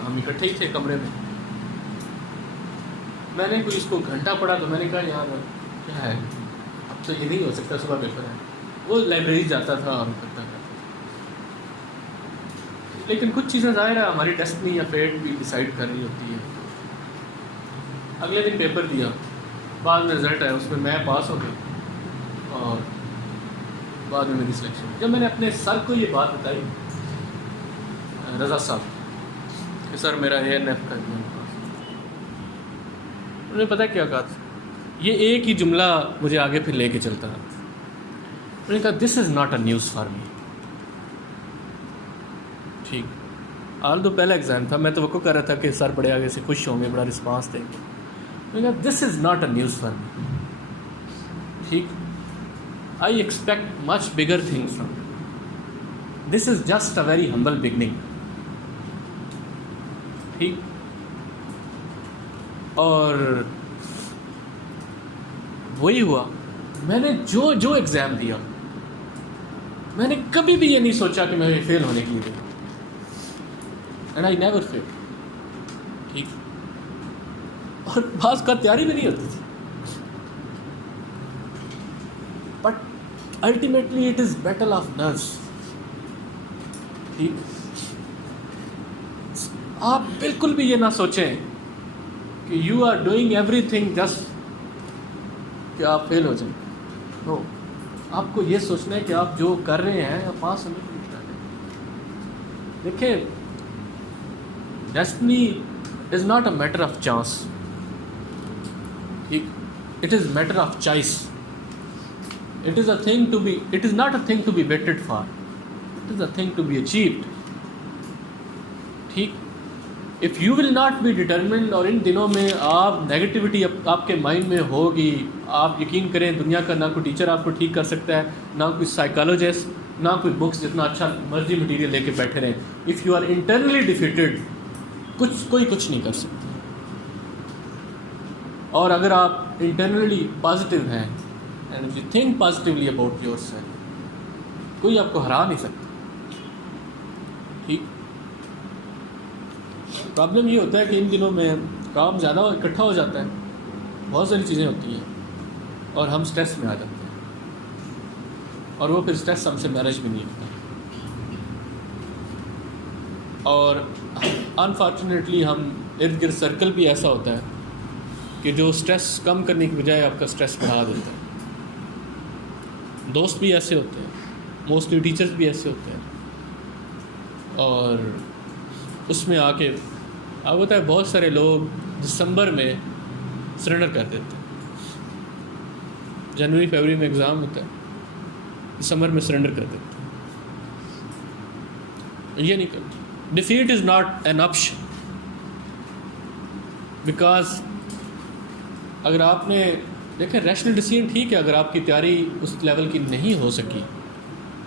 ہم اکٹھے ہی تھے کمرے میں. میں نے کوئی اس کو گھنٹہ پڑھا تو میں نے کہا یار کیا ہے، اب تو یہ نہیں ہو سکتا، صبح پیپر ہے. وہ لائبریری جاتا تھا اور کرتا تھا. لیکن کچھ چیزیں ظاہر ہے ہماری ڈیسٹنی یا فیٹ بھی ڈیسائیڈ کر رہی ہوتی ہے. اگلے دن پیپر دیا، بعد میں رزلٹ آیا، اس میں میں پاس ہو گیا اور بعد میں میری سلیکشن. جب میں نے اپنے سر کو یہ بات بتائی، رضا صاحب، کہ سر میرا ANF کا ایگزام پاس، انہوں نے پتہ کیا کہا تھا؟ یہ ایک ہی جملہ مجھے آگے پھر لے کے چلتا رہا. انہوں نے کہا this is not a news for me. ٹھیک، آل دو پہلا ایگزام تھا، میں توقع کر رہا تھا کہ سر بڑے آگے سے خوش ہوں گے، بڑا رسپانس دیں گے. میں نے کہا this is not a news for me. ٹھیک، I expect much bigger thing from this is just a very humble beginning. ٹھیک، اور وہی ہوا. میں نے جو ایگزام دیا، میں نے کبھی بھی یہ نہیں سوچا کہ میں فیل ہونے کے لیے دوں، اینڈ آئی نیور فیل. ٹھیک، اور بعض کا تیاری بھی نہیں ہوتی تھی، but ultimately it is battle of nerves. ٹھیک، آپ بالکل بھی یہ نہ سوچیں کہ you are doing everything just کہ آپ فیل ہو جائیں. نو، آپ کو یہ سوچنا ہے کہ آپ جو کر رہے ہیں آپ پاس ہونے کے لیے. دیکھیں، destiny is not a matter of chance. ٹھیک، it is matter of choice. It is not a thing to be waited for, it is a thing to be achieved. ٹھیک، if you will not be determined, اور ان دنوں میں آپ negativity آپ کے mind میں ہوگی. آپ یقین کریں دنیا کا نہ کوئی ٹیچر آپ کو ٹھیک کر سکتا ہے، نہ کوئی سائیکالوجسٹ، نہ کوئی بکس جتنا اچھا مرضی مٹیریل لے کے بیٹھے رہیں. If you are internally defeated, کوئی کچھ نہیں کر سکتا. اور اگر آپ انٹرنلی پازیٹیو ہیں and if you think positively about yourself, کوئی آپ کو ہرا نہیں سکتا. ٹھیک، پرابلم یہ ہوتا ہے کہ ان دنوں میں کام زیادہ اکٹھا ہو جاتا ہے، بہت ساری چیزیں ہوتی ہیں اور ہم سٹریس میں آ جاتے ہیں، اور وہ پھر سٹریس ہم سے مینیج بھی نہیں ہوتا، اور انفارچونیٹلی ہم ارد گرد سرکل بھی ایسا ہوتا ہے کہ جو سٹریس کم کرنے کی بجائے آپ کا سٹریس بڑھا دیتا ہے. دوست بھی ایسے ہوتے ہیں، موسٹلی ٹیچرز بھی ایسے ہوتے ہیں، اور اس میں آ کے آپ ہوتا ہے بہت سارے لوگ دسمبر میں سرنڈر کر دیتے ہیں. جنوری فیبری میں ایگزام ہوتا ہے، دسمبر میں سرنڈر کر دیتے ہیں. یہ نہیں کرتے. Defeat is not an option, because اگر آپ نے دیکھیں ریشنل ڈیسیژن ٹھیک ہے، اگر آپ کی تیاری اس لیول کی نہیں ہو سکی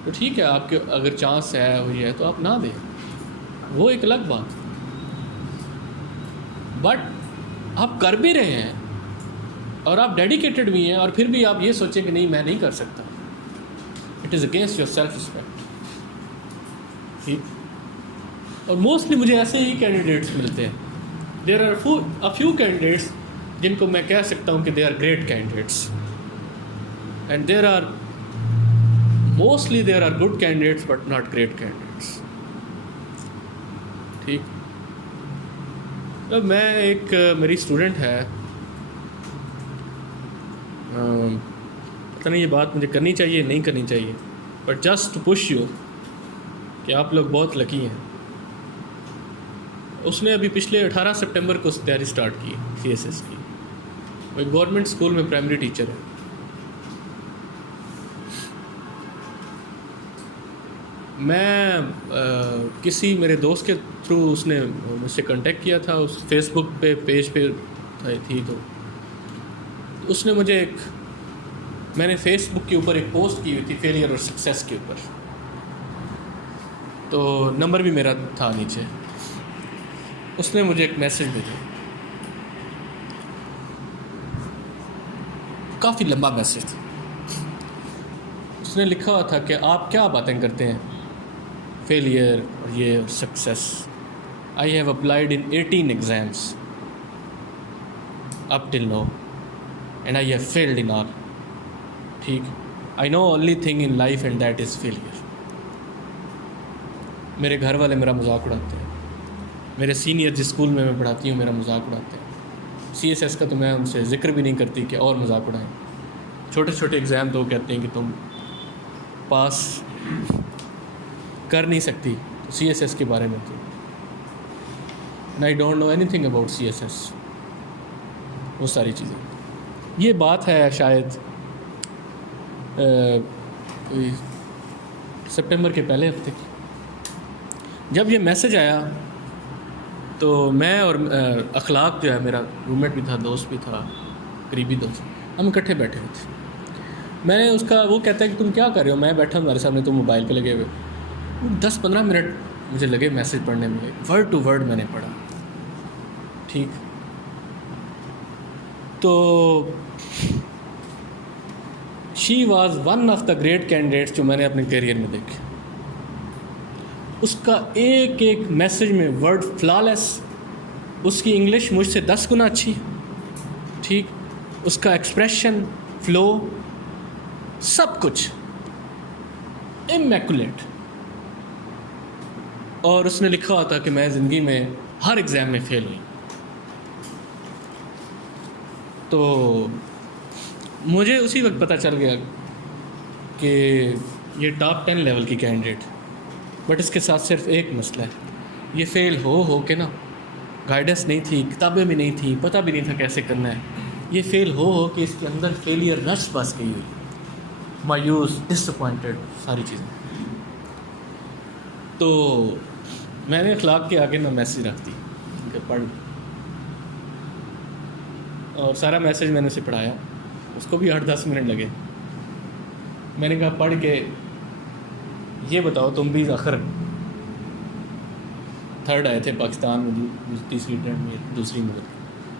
تو ٹھیک ہے، آپ کے اگر چانس ہے ہوئی ہے تو آپ نہ دیں، وہ ایک الگ بات. بٹ آپ کر بھی رہے ہیں اور آپ ڈیڈیکیٹڈ بھی ہیں، اور پھر بھی آپ یہ سوچیں کہ نہیں میں نہیں کر سکتا، it is against your self respect. ٹھیک. اور موسٹلی مجھے ایسے ہی کینڈیڈیٹس ملتے ہیں. دیر آر فیو کینڈیڈیٹس جن کو میں کہہ سکتا ہوں کہ they are great candidates, and there are good candidates but not great candidates. ٹھیک. اب میں ایک میری اسٹوڈنٹ ہے، پتہ نہیں یہ بات مجھے کرنی چاہیے نہیں کرنی چاہیے، but just to push you کہ آپ لوگ بہت لکی ہیں. اس نے ابھی پچھلے 18 سپٹمبر کو تیاری سٹارٹ کی CSS کی. وہ ایک گورنمنٹ اسکول میں پرائمری ٹیچر ہے. میں کسی میرے دوست کے تھرو اس نے مجھ سے کانٹیکٹ کیا تھا، اس فیس بک پہ پیج پہ تھی، تو اس نے مجھے میں نے فیس بک کے اوپر ایک پوسٹ کی ہوئی تھی فیلئر اور سکسیس کے اوپر، تو نمبر بھی میرا تھا نیچے. اس نے مجھے ایک میسج بھیجا، کافی لمبا میسج تھا. اس نے لکھا ہوا تھا کہ آپ کیا باتیں کرتے ہیں فیلئر اور یہ success. I have applied in 18 exams up till now and I have failed in all. ٹھیک. I know only thing in life and that is failure. میرے گھر والے میرا مذاق اڑاتے ہیں، میرے سینئر جس اسکول میں پڑھاتی ہوں میرا مذاق اڑاتے ہیں. CSS کا تو میں ان سے ذکر بھی نہیں کرتی کہ اور مذاق اڑائیں. چھوٹے چھوٹے ایگزام تو کہتے ہیں کہ تم پاس کر نہیں سکتی CSS کے بارے میں. تو and I don't know anything about CSS. وہ ساری چیزیں. یہ بات ہے شاید سپٹمبر کے پہلے ہفتے کی. جب یہ میسج آیا تو میں اور اخلاق جو ہے میرا روم میٹ بھی تھا، دوست بھی تھا، قریبی دوست، ہم اکٹھے بیٹھے ہوئے تھے. میں نے وہ کہتا ہے کہ تم کیا کر رہے ہو؟ میں بیٹھا ہمارے سامنے، تم موبائل پہ لگے ہوئے. 10-15 منٹ مجھے لگے میسج پڑھنے میں، ورڈ ٹو ورڈ میں نے پڑھا. ٹھیک. تو she was one of the great candidates جو میں نے اپنے کیریئر میں دیکھے. اس کا ایک ایک میسج میں ورڈ فلالیس. اس کی انگلش مجھ سے 10 گنا اچھی. ٹھیک. اس کا ایکسپریشن، فلو، سب کچھ امیکولیٹ. اور اس نے لکھا ہوا تھا کہ میں زندگی میں ہر ایگزام میں فیل ہوئی. تو مجھے اسی وقت پتہ چل گیا کہ یہ ٹاپ 10 لیول کی کینڈیڈیٹ. بٹ اس کے ساتھ صرف ایک مسئلہ ہے، یہ فیل ہو کے نا، گائیڈنس نہیں تھی، کتابیں بھی نہیں تھیں، پتہ بھی نہیں تھا کیسے کرنا ہے. یہ فیل ہو کے اس کے اندر فیلئر رش بس گئی ہوئی، مایوس، ڈس اپوائنٹڈ، ساری چیزیں. تو میں نے اخلاق کے آگے نا میسیج رکھ دی کہ پڑھ. اور سارا میسیج میں نے اسے پڑھایا. اس کو بھی 8-10 منٹ لگے. میں نے کہا پڑھ کے یہ بتاؤ، تم بھی آخر 3rd آئے تھے پاکستان میں، تیسری ٹرم میں، دوسری میں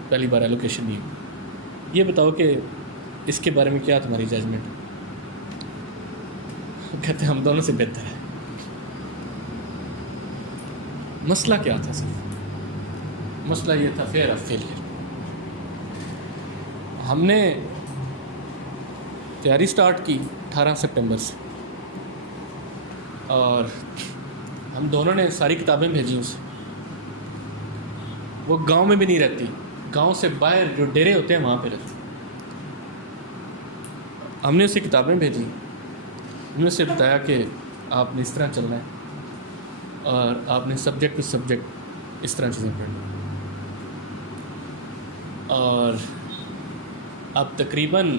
پہلی بار ایلوکیشن نہیں ہوئی. یہ بتاؤ کہ اس کے بارے میں کیا تمہاری ججمنٹ ہے؟ کہتے ہیں ہم دونوں سے بہتر ہے. مسئلہ کیا تھا سر؟ مسئلہ یہ تھا فیئر آف فیلئر. ہم نے تیاری سٹارٹ کی 18 سپٹمبر سے, اور ہم دونوں نے ساری کتابیں بھیجی اسے. وہ گاؤں میں بھی نہیں رہتی, گاؤں سے باہر جو ڈیرے ہوتے ہیں وہاں پہ رہتی. ہم نے اسے کتابیں بھیجی, ہم نے اسے بتایا کہ آپ نے اس طرح چلنا ہے اور آپ نے سبجیکٹ ٹو سبجیکٹ اس طرح چیزیں پڑھنی. اور اب تقریباً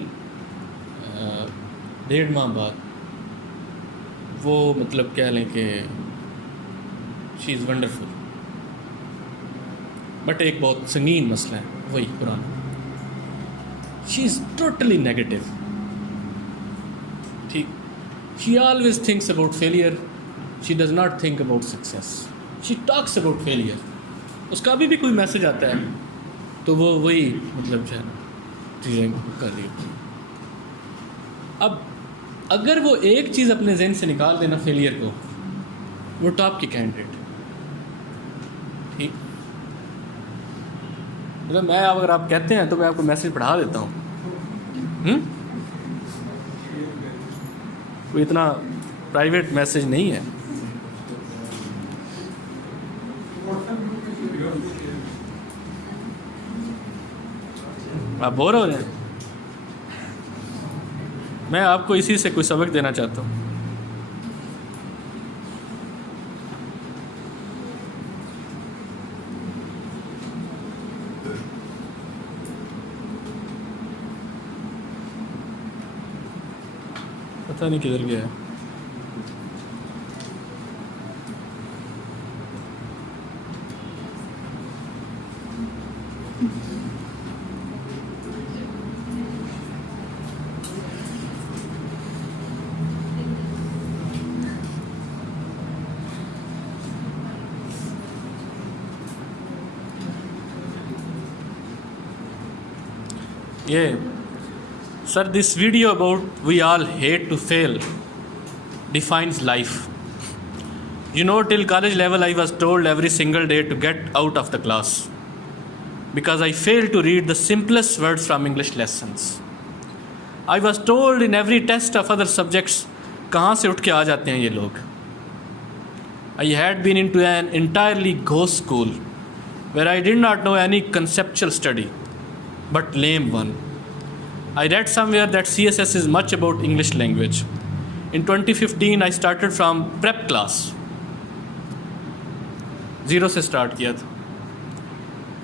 1.5 ماہ بعد وہ مطلب کہہ لیں کہ شی از ونڈرفل. بٹ ایک بہت سنگین مسئلہ ہے, وہی پرانا. She is totally negative. ٹھیک, she always thinks about failure, she does not think about success. She talks about failure. اس کا بھی کوئی میسج آتا ہے تو وہ وہی مطلب جو ہے نا چیزیں کر رہی ہوتی. اب اگر وہ ایک چیز اپنے ذہن سے نکال دینا فیلئر کو, وہ ٹاپ کی کینڈیڈیٹ. ٹھیک, مطلب میں اگر آپ کہتے ہیں تو میں آپ کو میسج پڑھا دیتا ہوں. کوئی اتنا پرائیویٹ میسج نہیں ہے. آپ بور ہو رہے ہیں؟ میں آپ کو اسی سے کوئی سبق دینا چاہتا ہوں. پتہ نہیں کدھر گیا ہے. یہ sir, this video about we all hate to fail defines life. You know, till college level I was told every single day to get out of the class because I failed to read the simplest words from English lessons. I was told in every test of other subjects, کہاں سے اٹھ کے آ جاتے ہیں یہ لوگ. I had been into an entirely ghost school where I did not know any conceptual study, but lame one. I read somewhere that CSS is much about English language. In 2015 I started from prep class. 0 سے start کیا تھا.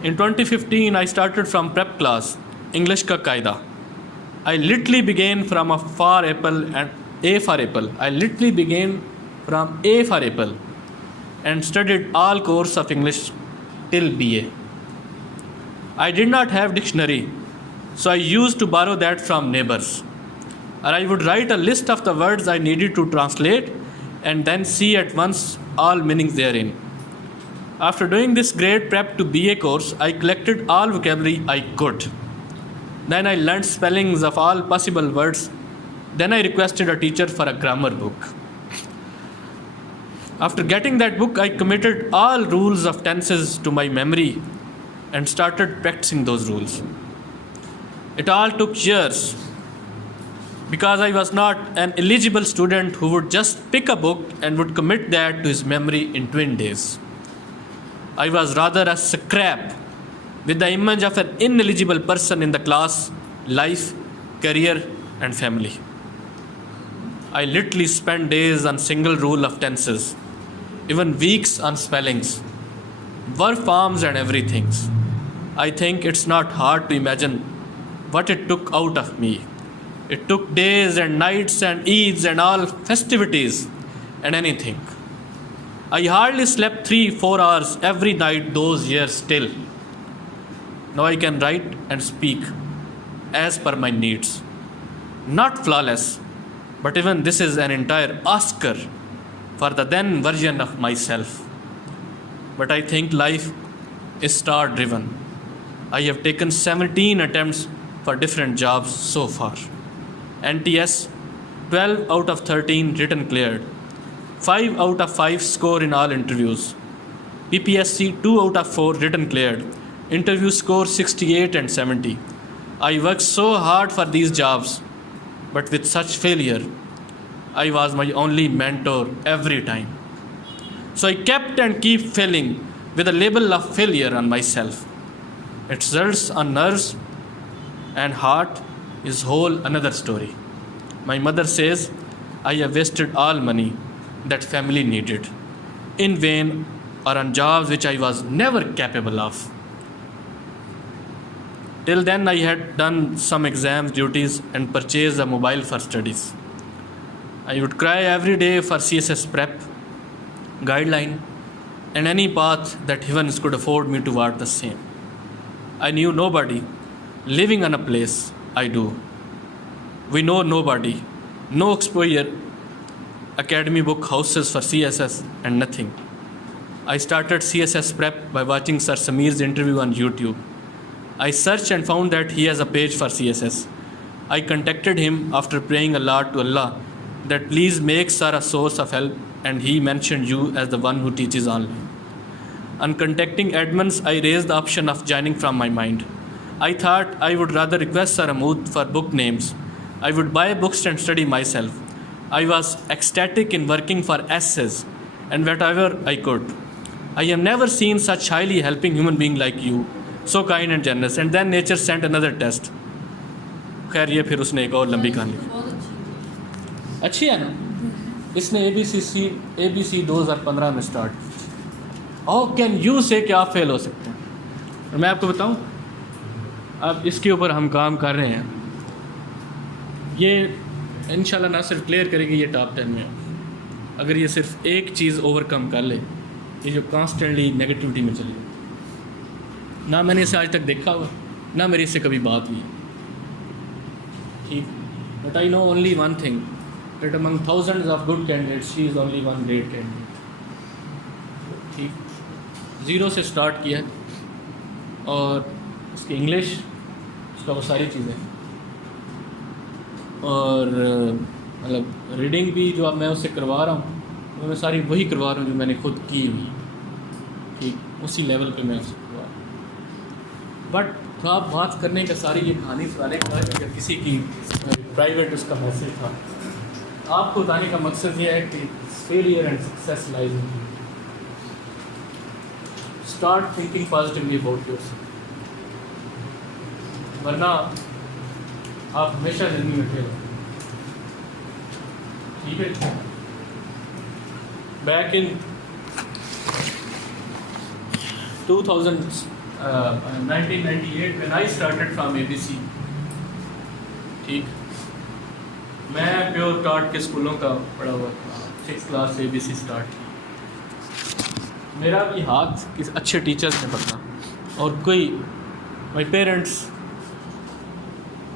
In 2015 I started from prep class, English کا قاعدہ. I literally began from a for apple and A for apple. I literally began from A for apple and studied all course of English till BA. I did not have dictionary, so I used to borrow that from neighbors. Or I would write a list of the words I needed to translate and then see at once all meanings therein. After doing this grade prep to BA course, I collected all vocabulary I could. Then I learned spellings of all possible words. Then I requested a teacher for a grammar book. After getting that book, I committed all rules of tenses to my memory and started practicing those rules. It all took years, because I was not an eligible student who would just pick a book and would commit that to his memory in 20 days. I was rather a scrap with the image of an ineligible person in the class, life, career, and family. I literally spent days on single rule of tenses, even weeks on spellings, verb forms and everything. I think it's not hard to imagine what it took out of me. It took days and nights and Eids and all festivities and anything. I hardly slept 3-4 hours every night those years still. Now I can write and speak as per my needs. Not flawless, but even this is an entire Oscar for the then version of myself. But I think life is star driven. I have taken 17 attempts for different jobs so far. NTS, 12 out of 13 written cleared. 5 out of 5 score in all interviews. PPSC 2 out of 4 written cleared. Interview score 68 and 70. I worked so hard for these jobs, but with such failure, I was my only mentor every time. So I kept and keep failing with a label of failure on myself. Its results on nerves and heart is whole another story. My mother says I have wasted all money that family needed in vain or on jobs which I was never capable of. Till then I had done some exams, duties and purchased a mobile for studies. I would cry every day for CSS prep, guideline and any path that heavens could afford me toward the same. I knew nobody living on a place I do. We know nobody, no exposure, academy book houses for CSS and nothing. I started CSS prep by watching Sir Sameer's interview on YouTube. I searched and found that he has a page for CSS. I contacted him after praying a lot to Allah that please make Sir a source of help, and he mentioned you as the one who teaches online. On contacting admins, I raised the option of joining from my mind. I thought I would rather request Sir Amood for book names. I would buy books and study myself. I was ecstatic in working for essays and whatever I could. I have never seen such highly helping human being like you, so kind and generous. And then nature sent another test. خیر یہ پھر اس نے ایک اور لمبی کہانی اچھی ہے نا. اس نے ABC 2015 میں اسٹارٹ کی. ہاؤ کین یو سے کہ آپ فیل ہو سکتے ہیں. اور میں آپ کو بتاؤں اب اس کے اوپر ہم کام کر رہے ہیں. یہ انشاءاللہ نہ صرف کلیئر کرے گی یہ ٹاپ 10 میں, اگر یہ صرف ایک چیز اوور کم کر لے, یہ جو کانسٹنٹلی نیگیٹیوٹی میں چلے. نہ میں نے اسے آج تک دیکھا ہوا, نہ میری اس سے کبھی بات ہوئی. ٹھیک, but I know only one thing that among thousands of good candidates she is only one great candidate. ٹھیک, زیرو سے اسٹارٹ کیا اور اس کی انگلش, اس کا وہ ساری چیزیں, اور مطلب ریڈنگ بھی جو اب میں اس سے کروا رہا ہوں وہ میں ساری وہی کروا رہا ہوں جو میں نے خود کی ہوئی. ٹھیک, اسی لیول پہ میں اس سے کروا رہا ہوں. بٹ خواب بات کرنے کا ساری یہ کہانی سنانے کا اگر کسی کی پرائیویٹ اس کا میسیج تھا, آپ کو بتانے کا مقصد یہ ہے کہ failure and success لائز in you. Start thinking positively about your self, ورنہ آپ ہمیشہ زندگی میں فیل ہو. ٹھیک ہے. Back in 1998 when I started from ABC. ٹھیک, میں پیور ٹاٹ کے اسکولوں کا پڑھا ہوا تھا, 6th کلاس سے ABC اسٹارٹ کی. میرا بھی ہاتھ کسی اچھے ٹیچرس نے پکڑا, اور کوئی مائی پیرنٹس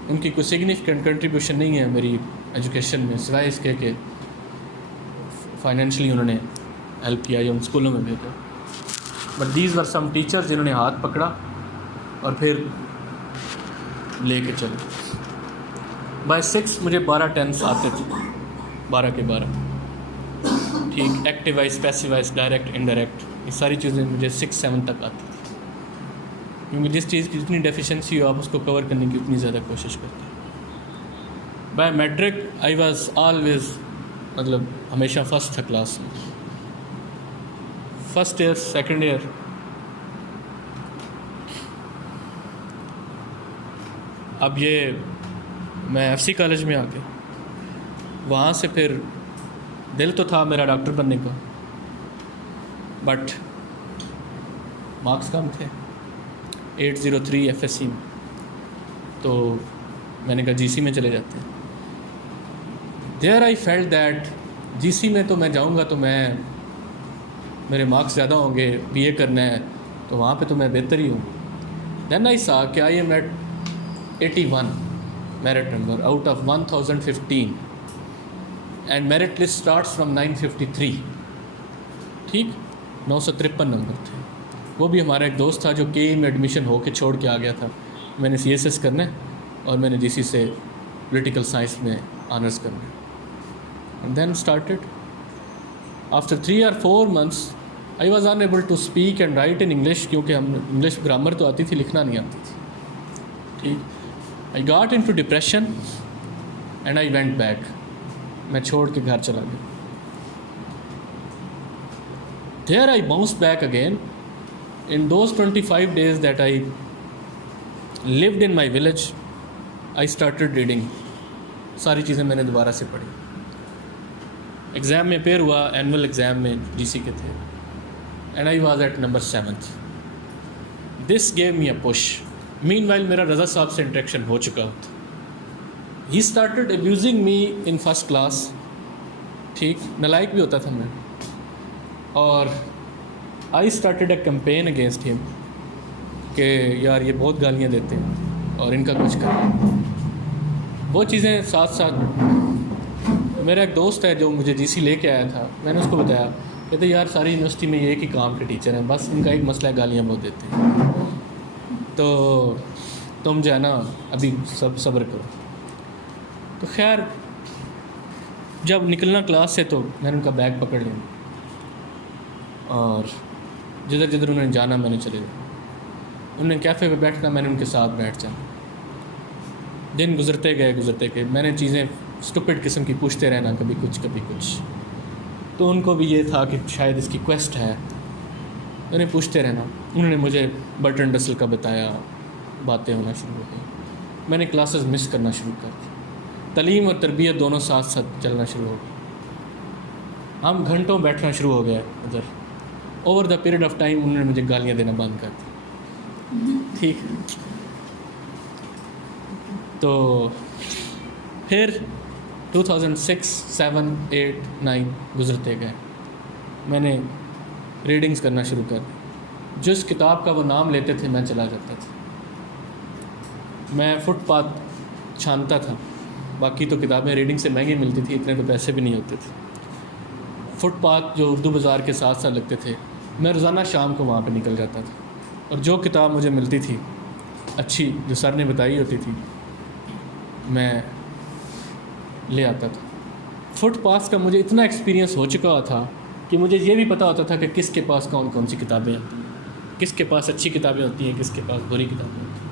ان کی کوئی سگنیفیکنٹ کنٹریبیوشن نہیں ہے میری ایجوکیشن میں, سوائے اس کے کہ فائنینشلی انہوں نے ہیلپ کیا یا ان اسکولوں میں بھیجا. But these were some teacher جنہوں نے ہاتھ پکڑا اور پھر لے کے چلے. بائی 6 مجھے 12 ٹینس آتے تھے, 12 کے 12. ٹھیک, active wise, passive wise, direct, indirect, یہ ساری چیزیں مجھے 6-7 تک آتی تھی. کیونکہ جس چیز کی جتنی ڈیفیشنسی ہو آپ اس کو کور کرنے کی اتنی زیادہ کوشش کرتے ہیں. By matric I was always, مطلب ہمیشہ فرسٹ تھا کلاس میں, فرسٹ ایئر, سیکنڈ ایئر. اب یہ میں FC کالج میں آ کے وہاں سے پھر دل تو تھا میرا ڈاکٹر بننے کا, بٹ مارکس کم تھے, 803 FSC میں, تو میں نے کہا GC میں چلے جاتے ہیں. دیر آئی فیلٹ دیٹ GC میں تو میں جاؤں گا تو میرے مارکس زیادہ ہوں گے, BA کرنا ہے تو وہاں پہ تو میں بہتر ہی ہوں. دین آئی سا کہ I am at 81 merit number out of 1015 and merit list starts from 953. ٹھیک, 953 نمبر تھے. وہ بھی ہمارا ایک دوست تھا جو KE میں ایڈمیشن ہو کے چھوڑ کے آ گیا تھا. میں نے CSS کرنا ہے اور میں نے GC سے پولیٹیکل سائنس میں آنرس کرنا ہے. And then started. After 3 or 4 months I was unable to speak and write in English, کیونکہ ہم انگلش گرامر تو آتی تھی، لکھنا نہیں آتی تھی. ٹھیک. I got into depression and I went back. میں چھوڑ کے گھر چلا گیا. There I bounce back again. In those 25 days that I lived in my village, I started reading. ساری چیزیں میں نے دوبارہ سے پڑھی. ایگزام میں اپیئر ہوا، اینول ایگزام میں جی سی کے تھے، and I was at number 7th. This gave me a push. Meanwhile میرا رضا صاحب سے انٹریکشن ہو چکا تھا. He started abusing me in first class. ٹھیک، نلائق بھی ہوتا تھا میں. اور I started a campaign against him کہ یار یہ بہت گالیاں دیتے ہیں اور ان کا کچھ کریں. وہ چیزیں ساتھ ساتھ میرا ایک دوست ہے جو مجھے جی سی لے کے آیا تھا، میں نے اس کو بتایا، کہتے یار ساری یونیورسٹی میں یہ ایک ہی کام کے ٹیچر ہیں، بس ان کا ایک مسئلہ ہے گالیاں بہت دیتے ہیں، تو تم جو ہے نا ابھی سب صبر کرو. تو خیر جب نکلنا کلاس سے تو میں نے ان کا بیگ پکڑ لیا اور جدھر جدھر انہوں نے جانا میں نے چلے جانا. انہوں نے کیفے پہ بیٹھنا، میں نے ان کے ساتھ بیٹھ جانا. دن گزرتے گئے. میں نے چیزیں اسٹوپڈ قسم کی پوچھتے رہنا، کبھی کچھ. تو ان کو بھی یہ تھا کہ شاید اس کی کویسٹ ہے، انہیں پوچھتے رہنا. انہوں نے مجھے برٹن رسل کا بتایا، باتیں ہونا شروع ہو گئی. میں نے کلاسز مس کرنا شروع کر دی. تعلیم اور تربیت دونوں ساتھ ساتھ چلنا شروع ہو گئی. ہم گھنٹوں بیٹھنا شروع ہو گئے ادھر. Over the period of time انہوں نے مجھے گالیاں دینا بند کر دی. ٹھیک. تو پھر 2006, 7, 8, 9 گزرتے گئے. میں نے ریڈنگز کرنا شروع کر دی. جس کتاب کا وہ نام لیتے تھے میں چلا جاتا تھا. میں فٹ پاتھ چھانتا تھا. باقی تو کتابیں ریڈنگ سے مہنگی ملتی تھی، اتنے تو پیسے بھی نہیں ہوتے تھے. فٹ پاتھ جو اردو بازار کے ساتھ ساتھ لگتے تھے، میں روزانہ شام کو وہاں پہ نکل جاتا تھا اور جو کتاب مجھے ملتی تھی اچھی، جو سر نے بتائی ہوتی تھی، میں لے آتا تھا. فٹ پاتھ کا مجھے اتنا ایکسپیرینس ہو چکا ہوا تھا کہ مجھے یہ بھی پتہ ہوتا تھا کہ کس کے پاس کون کون سی کتابیں آتی ہیں، کس کے پاس اچھی کتابیں ہوتی ہیں، کس کے پاس بری کتابیں ہوتی ہیں.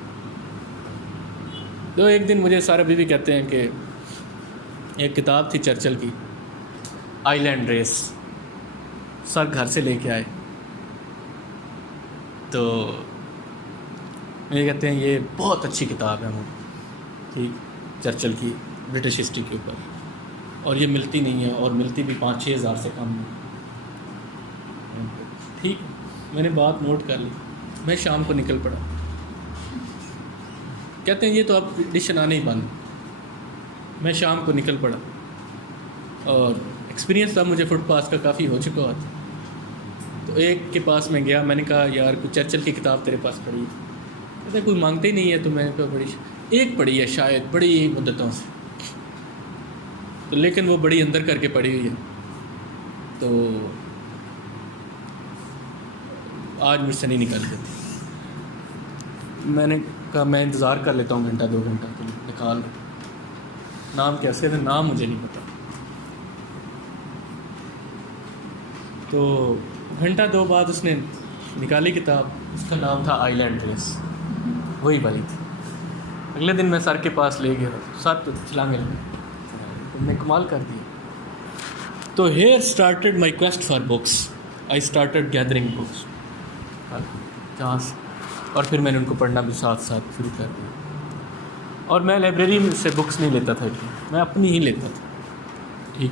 تو ایک دن مجھے سارا بیوی کہتے ہیں کہ ایک کتاب تھی چرچل کی، آئی لینڈ ریس. سر گھر سے لے کے آئے تو مجھے کہتے ہیں یہ بہت اچھی کتاب ہے، ٹھیک، چرچل کی برٹش ہسٹری کے اوپر، اور یہ ملتی نہیں ہے، اور ملتی بھی 5-6 ہزار سے کم ہے. ٹھیک، میں نے بات نوٹ کر لی. میں شام کو نکل پڑا. کہتے ہیں یہ تو اب ایڈیشن آنے ہی بند. میں شام کو نکل پڑا اور ایکسپیرینس تھا مجھے فٹ پاتھ کا کافی ہو چکا تھا. تو ایک کے پاس میں گیا، میں نے کہا یار کوئی چرچل کی کتاب تیرے پاس پڑھی؟ کہتے کوئی مانگتے ہی نہیں ہے. تو میں نے کہا بڑی ایک پڑھی ہے شاید، بڑی مدتوں سے، تو لیکن وہ بڑی اندر کر کے پڑھی ہوئی ہے، تو آج مجھ سے نہیں نکال جاتی. میں نے کہا میں انتظار کر لیتا ہوں 1-2 گھنٹہ، تو نکال. نام کیسے تھا؟ نام مجھے نہیں پتا. تو 1-2 بعد اس نے نکالی کتاب. اس کا نام تھا آئی لینڈ ریس، وہی والی تھی. اگلے دن میں سر کے پاس لے گیا. سر تو چلانگے لگے، تم نے کمال کر دیا. تو here started my quest for books. I started gathering books جہاں سے، اور پھر میں نے ان کو پڑھنا بھی ساتھ ساتھ شروع کر دیا. اور میں لائبریری سے بکس نہیں لیتا تھا، میں اپنی ہی لیتا تھا. ٹھیک،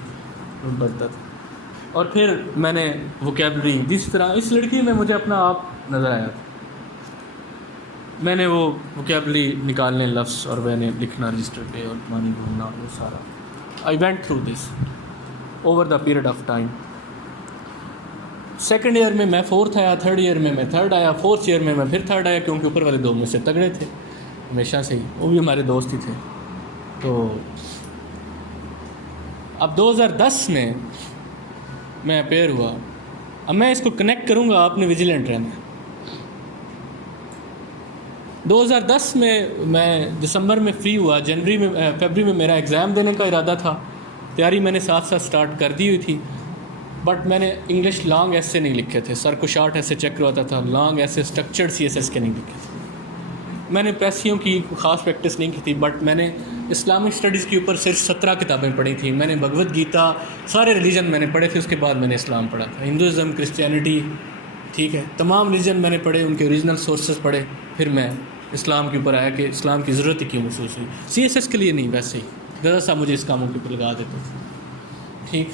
پڑھتا تھا. اور پھر میں نے ووکیبلری، جس طرح اس لڑکی میں مجھے اپنا آپ نظر آیا تھا، میں نے وہ ووکیبلری نکالنے لفظ اور میں نے لکھنا رجسٹر پہ اور معنی ڈھونڈنا، وہ سارا. I went through this over the period of time. Second year میں 4th آیا، تھرڈ ایئر میں 3rd آیا، 4th ایئر میں پھر 3rd آیا، کیونکہ اوپر والے 2 میں سے تگڑے تھے ہمیشہ سے ہی، وہ بھی ہمارے دوست ہی تھے. تو اب 2010 میں میں اپیئر ہوا. اب میں اس کو کنیکٹ کروں گا، آپ نے ویجیلنٹ رہنا. 2010 میں دسمبر میں فری ہوا. فیبری میں میرا ایگزام دینے کا ارادہ تھا. تیاری میں نے ساتھ ساتھ سٹارٹ کر دی ہوئی تھی. بٹ میں نے انگلش لانگ ایسے نہیں لکھے تھے، سر کو شارٹ ایسے چیک کرواتا تھا، لانگ ایسے اسٹرکچرڈ CSS کے نہیں لکھے تھے. میں نے پریسیوں کی خاص پریکٹس نہیں کی تھی، بٹ میں نے اسلامک اسٹڈیز کے اوپر صرف 17 کتابیں پڑھی تھیں. میں نے بھگوت گیتا، سارے ریلیجن میں نے پڑھے تھے، اس کے بعد میں نے اسلام پڑھا تھا، ہندوازم، کرسچینٹی، ٹھیک ہے، تمام ریلیجن میں نے پڑھے، ان کے اوریجنل سورسز پڑھے، پھر میں اسلام کے اوپر آیا کہ اسلام کی ضرورت ہی کیوں محسوس ہوئی. CSS کے لیے نہیں، ویسے ہی ذرا سا مجھے اس کاموں کے اوپر لگا دیتے تھے. ٹھیک.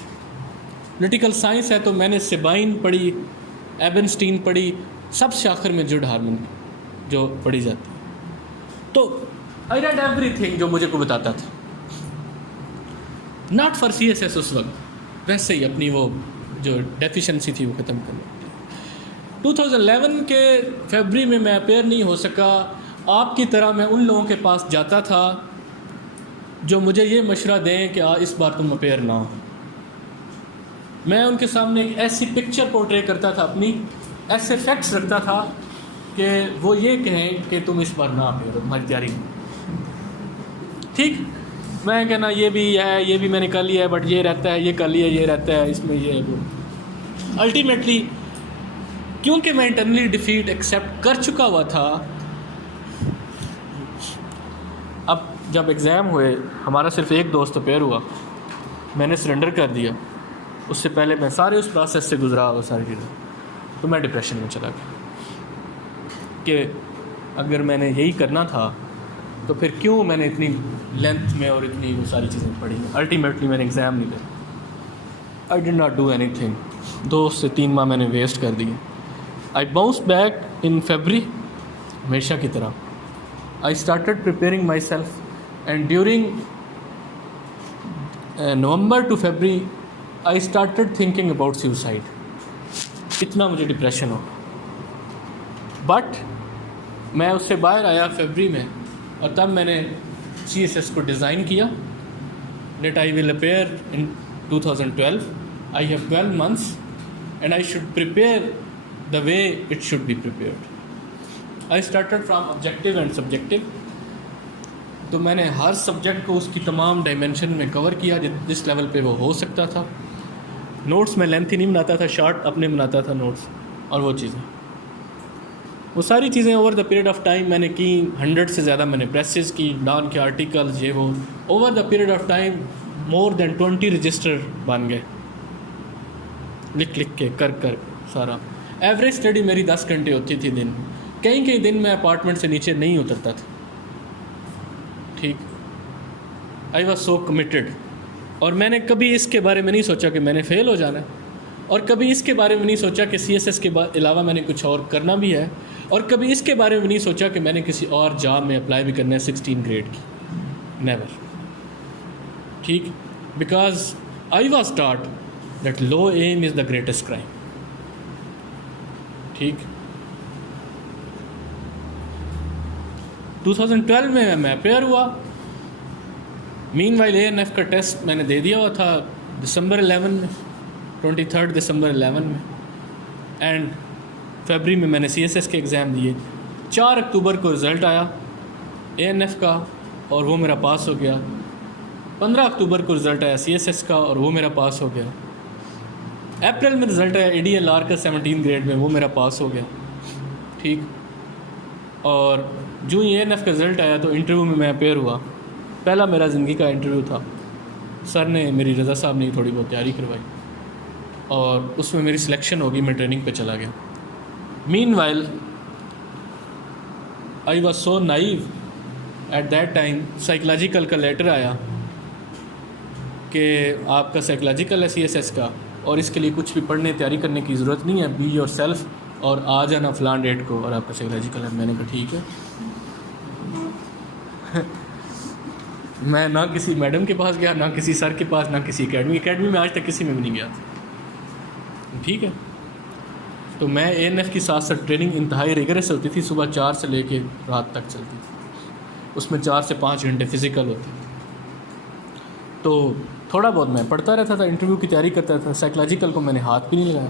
پولیٹیکل سائنس ہے تو میں نے سیبائن پڑھی، ایبنسٹین پڑھی، سب سے آخر میں جوڈ ہارمن جو پڑھی جاتی ہے. تو آئی ریڈ ایوری تھنگ جو مجھے کو بتاتا تھا. ناٹ فار CSS اس وقت، ویسے ہی اپنی وہ جو ڈیفیشنسی تھی وہ ختم کرنا. 2011 کے فیبری میں اپیئر نہیں ہو سکا. آپ کی طرح میں ان لوگوں کے پاس جاتا تھا جو مجھے یہ مشورہ دیں کہ اس بار تم اپیئر نہ ہو. میں ان کے سامنے ایک ایسی پکچر پورٹری کرتا تھا اپنی، ایسے فیکٹس رکھتا تھا کہ وہ یہ کہیں کہ تم اس بار نہ اپیئر ہو، تمہاری تیاری نہیں. ٹھیک. میں کہنا یہ بھی ہے، یہ بھی میں نے کر لیا ہے، بٹ یہ رہتا ہے، یہ کر لیا، یہ رہتا ہے، اس میں یہ ہے وہ. الٹیمیٹلی کیونکہ میں انٹرنلی ڈیفیٹ ایکسیپٹ کر چکا ہوا تھا، اب جب ایگزام ہوئے ہمارا صرف ایک دوست اپیئر ہوا، میں نے سرنڈر کر دیا. اس سے پہلے میں سارے اس پروسیس سے گزرا وہ ساری چیزیں، تو میں ڈپریشن میں چلا گیا کہ اگر میں نے یہی کرنا تھا تو پھر کیوں میں نے اتنی لینتھ میں اور اتنی وہ ساری چیزیں پڑھی. الٹیمیٹلی میں نے ایگزام نہیں دیا. I did not do anything. 2 سے 3 ماہ میں نے ویسٹ کر دیے. آئی باؤنس بیک ان فیبری ہمیشہ کی طرح. I started preparing myself and during November to February I started thinking about suicide. اتنا مجھے ڈپریشن ہو. بٹ میں اس سے باہر آیا فیبری میں، اور تب میں نے CSS کو ڈیزائن کیا. That I will appear in 2012. I have 12 months and I should prepare the way it should be prepared. I started from objective and subjective. تو میں نے ہر سبجیکٹ کو اس کی تمام ڈائمینشن میں کور کیا جس لیول پہ وہ ہو سکتا تھا. نوٹس میں لینتھی نہیں بناتا تھا، شارٹ اپنے بناتا تھا نوٹس. اور وہ چیزیں، وہ ساری چیزیں over the period of time میں نے کی. 100 سے زیادہ میں نے پریسز کی، ڈان کے آرٹیکلز، یہ وہ. Over the period of time more than 20 register بن گئے، لکھ کے کر سارا. ایوریج اسٹڈی میری 10 گھنٹے ہوتی تھی دن. کئی دن میں اپارٹمنٹ سے نیچے نہیں اترتا تھا. ٹھیک. آئی واز سو کمیٹڈ. اور میں نے کبھی اس کے بارے میں نہیں سوچا کہ میں نے فیل ہو جانا ہے، اور کبھی اس کے بارے میں نہیں سوچا کہ CSS کے علاوہ میں نے کچھ اور کرنا بھی ہے، اور کبھی اس کے بارے میں نہیں سوچا کہ میں نے کسی اور جاب میں اپلائی بھی کرنا ہے 16 گریڈ کی. نیور. ٹھیک. Because I was taught that love em is the greatest crime. ٹھیک. 2012 میں اپیئر ہوا. مین وائل ANF کا ٹیسٹ میں نے دے دیا ہوا تھا دسمبر 11 میں، 23 دسمبر 11 میں. اینڈ فیبری میں نے CSS کے ایگزام دیے. 4 اکتوبر کو رزلٹ آیا ANF کا، اور وہ میرا پاس ہو گیا. 15 اکتوبر کو رزلٹ آیا CSS کا، اور وہ میرا پاس ہو گیا. اپریل میں رزلٹ آیا ADLR کا 17 گریڈ میں، وہ میرا پاس ہو گیا. ٹھیک. اور جو ہی ANF کا رزلٹ آیا تو انٹرویو میں اپیئر ہوا. پہلا میرا زندگی کا انٹرویو تھا. سر نے میری رضا صاحب نے تھوڑی بہت تیاری کروائی، اور اس میں میری سلیکشن ہوگی. میں ٹریننگ پہ چلا گیا. Meanwhile I was so naive at that time. Psychological کا لیٹر آیا کہ آپ کا سائیکلوجیکل ہے CSS کا، اور اس کے لیے کچھ بھی پڑھنے تیاری کرنے کی ضرورت نہیں ہے. بی یور سیلف، اور آ جانا فلان ڈیٹ کو، اور آپ کا سائیکلوجیکل ہے. میں نے کہا ٹھیک ہے. میں نہ کسی میڈم کے پاس گیا، نہ کسی سر کے پاس، نہ کسی اکیڈمی میں آج تک کسی میں بھی نہیں گیا تھا. ٹھیک ہے. تو میں ANF کی ساتھ ساتھ ٹریننگ انتہائی ریگرس ہوتی تھی. صبح 4 سے لے کے رات تک چلتی تھی. اس میں 4 سے 5 گھنٹے فزیکل ہوتے. تو تھوڑا بہت میں پڑھتا رہتا تھا، انٹرویو کی تیاری کرتا تھا. سائیکلوجیکل کو میں نے ہاتھ بھی نہیں لگایا.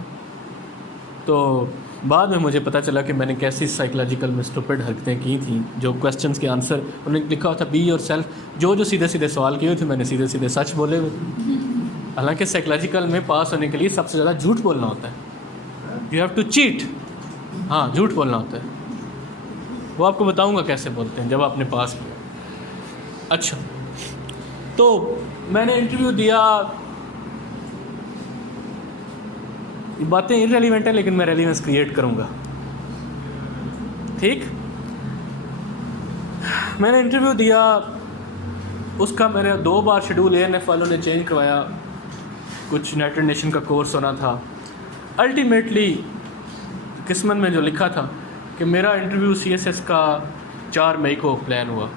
تو بعد میں مجھے پتہ چلا کہ میں نے کیسی سائیکلوجیکل میں اسٹوپڈ حرکتیں کی تھیں. جو کویسچنس کے آنسر انہوں نے لکھا ہوا تھا بی اور سیلف، جو سیدھے سوال کیے ہوئے تھے میں نے سیدھے سچ بولے ہوئے. حالانکہ سائیکلوجیکل میں پاس ہونے کے لیے سب سے زیادہ جھوٹ بولنا ہوتا ہے. You have to cheat. ہاں جھوٹ بولنا ہوتا ہے. وہ آپ کو بتاؤں گا کیسے بولتے ہیں جب آپ نے پاس کیا. اچھا تو میں نے انٹرویو دیا. یہ باتیں irrelevant ہیں لیکن میں ریلیونس کریٹ کروں گا. ٹھیک. میں نے انٹرویو دیا. اس کا میرے 2 بار شیڈول ANF والوں نے چینج کروایا. کچھ یونائٹڈ نیشن کا کورس ہونا تھا. الٹیمیٹلی قسمت میں جو لکھا تھا کہ میرا انٹرویو CSS کا 4 مئی کو پلان ہوا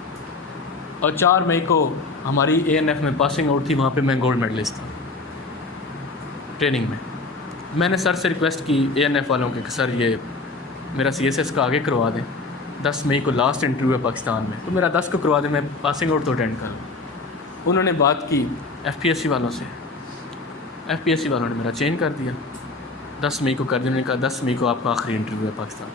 اور 4 مئی کو ہماری ANF میں پاسنگ آؤٹ تھی. وہاں پہ میں گولڈ میڈلسٹ تھا ٹریننگ میں. میں نے سر سے ریکویسٹ کی ANF والوں کے کہ سر یہ میرا CSS کا آگے کروا دیں. 10 مئی کو لاسٹ انٹرویو ہے پاکستان میں, تو میرا 10 کو کروا دیں, میں پاسنگ آؤٹ تو اٹینڈ کروں. انہوں نے بات کی FPSC والوں سے. FPSC والوں نے میرا چینج کر دیا. 10 مئی کو کر دیا. انہوں نے کہا 10 مئی کو آپ کا آخری انٹرویو ہے پاکستان.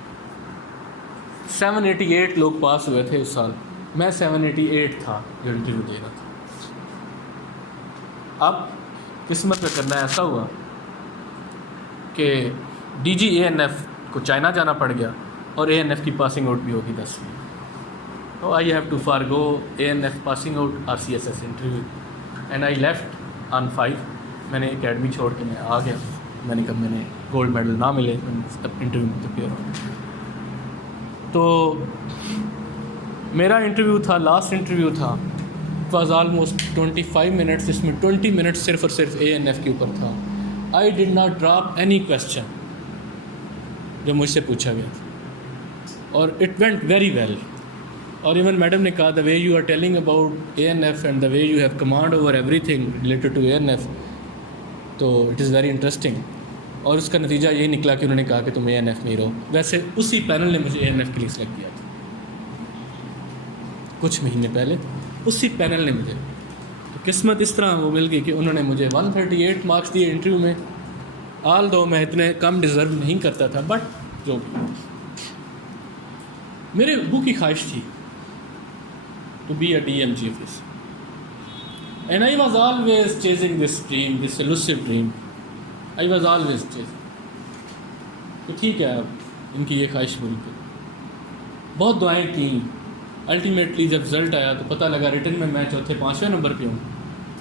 788 لوگ پاس ہوئے تھے اس سال. میں 788 تھا جو انٹرویو دے رہا تھا. اب قسمت میں کرنا ایسا ہوا کہ DG ANF کو چائنا جانا پڑ گیا اور ANF کی پاسنگ آؤٹ بھی ہوگی 10 میں. تو I have to forgo ANF passing out اور CSS interview and I left on 5. میں نے اکیڈمی چھوڑ کے میں آ گیا. میں نے کہا میں نے گولڈ میڈل نہ ملے انٹرویو میں تو پیور ہوں. تو میرا انٹرویو تھا, لاسٹ انٹرویو تھا. It was almost 25 minutes. جس میں 20 منٹس صرف اور صرف ANF کے اوپر تھا. I did not drop any question جو مجھ سے پوچھا گیا تھا, اور اٹ وینٹ ویری ویل. اور ایون میڈم نے کہا the way you are telling about ANF and the way you have command over everything related to ANF, تو اٹ از ویری انٹرسٹنگ. اور اس کا نتیجہ یہی نکلا کہ انہوں نے کہا کہ تم ANF میں رہو. ویسے اسی پینل نے مجھے ANF کے لیے سلیکٹ کیا تھا کچھ مہینے پہلے. اسی پینل نے مجھے, تو قسمت اس طرح وہ مل گئی کہ انہوں نے مجھے 138 مارکس دیے انٹرویو میں. آل دو میں اتنے کم ڈیزرو نہیں کرتا تھا, بٹ جو میرے ابو کی خواہش تھی to be a DMG office, and I was always chasing this dream, this elusive dream. I was always chasing. تو ٹھیک ہے, ان کی یہ خواہش پوری کی. بہت دعائیں کیں. الٹیمیٹلی جب رزلٹ آیا تو پتہ لگا ریٹن میں 4-5 نمبر پہ ہوں,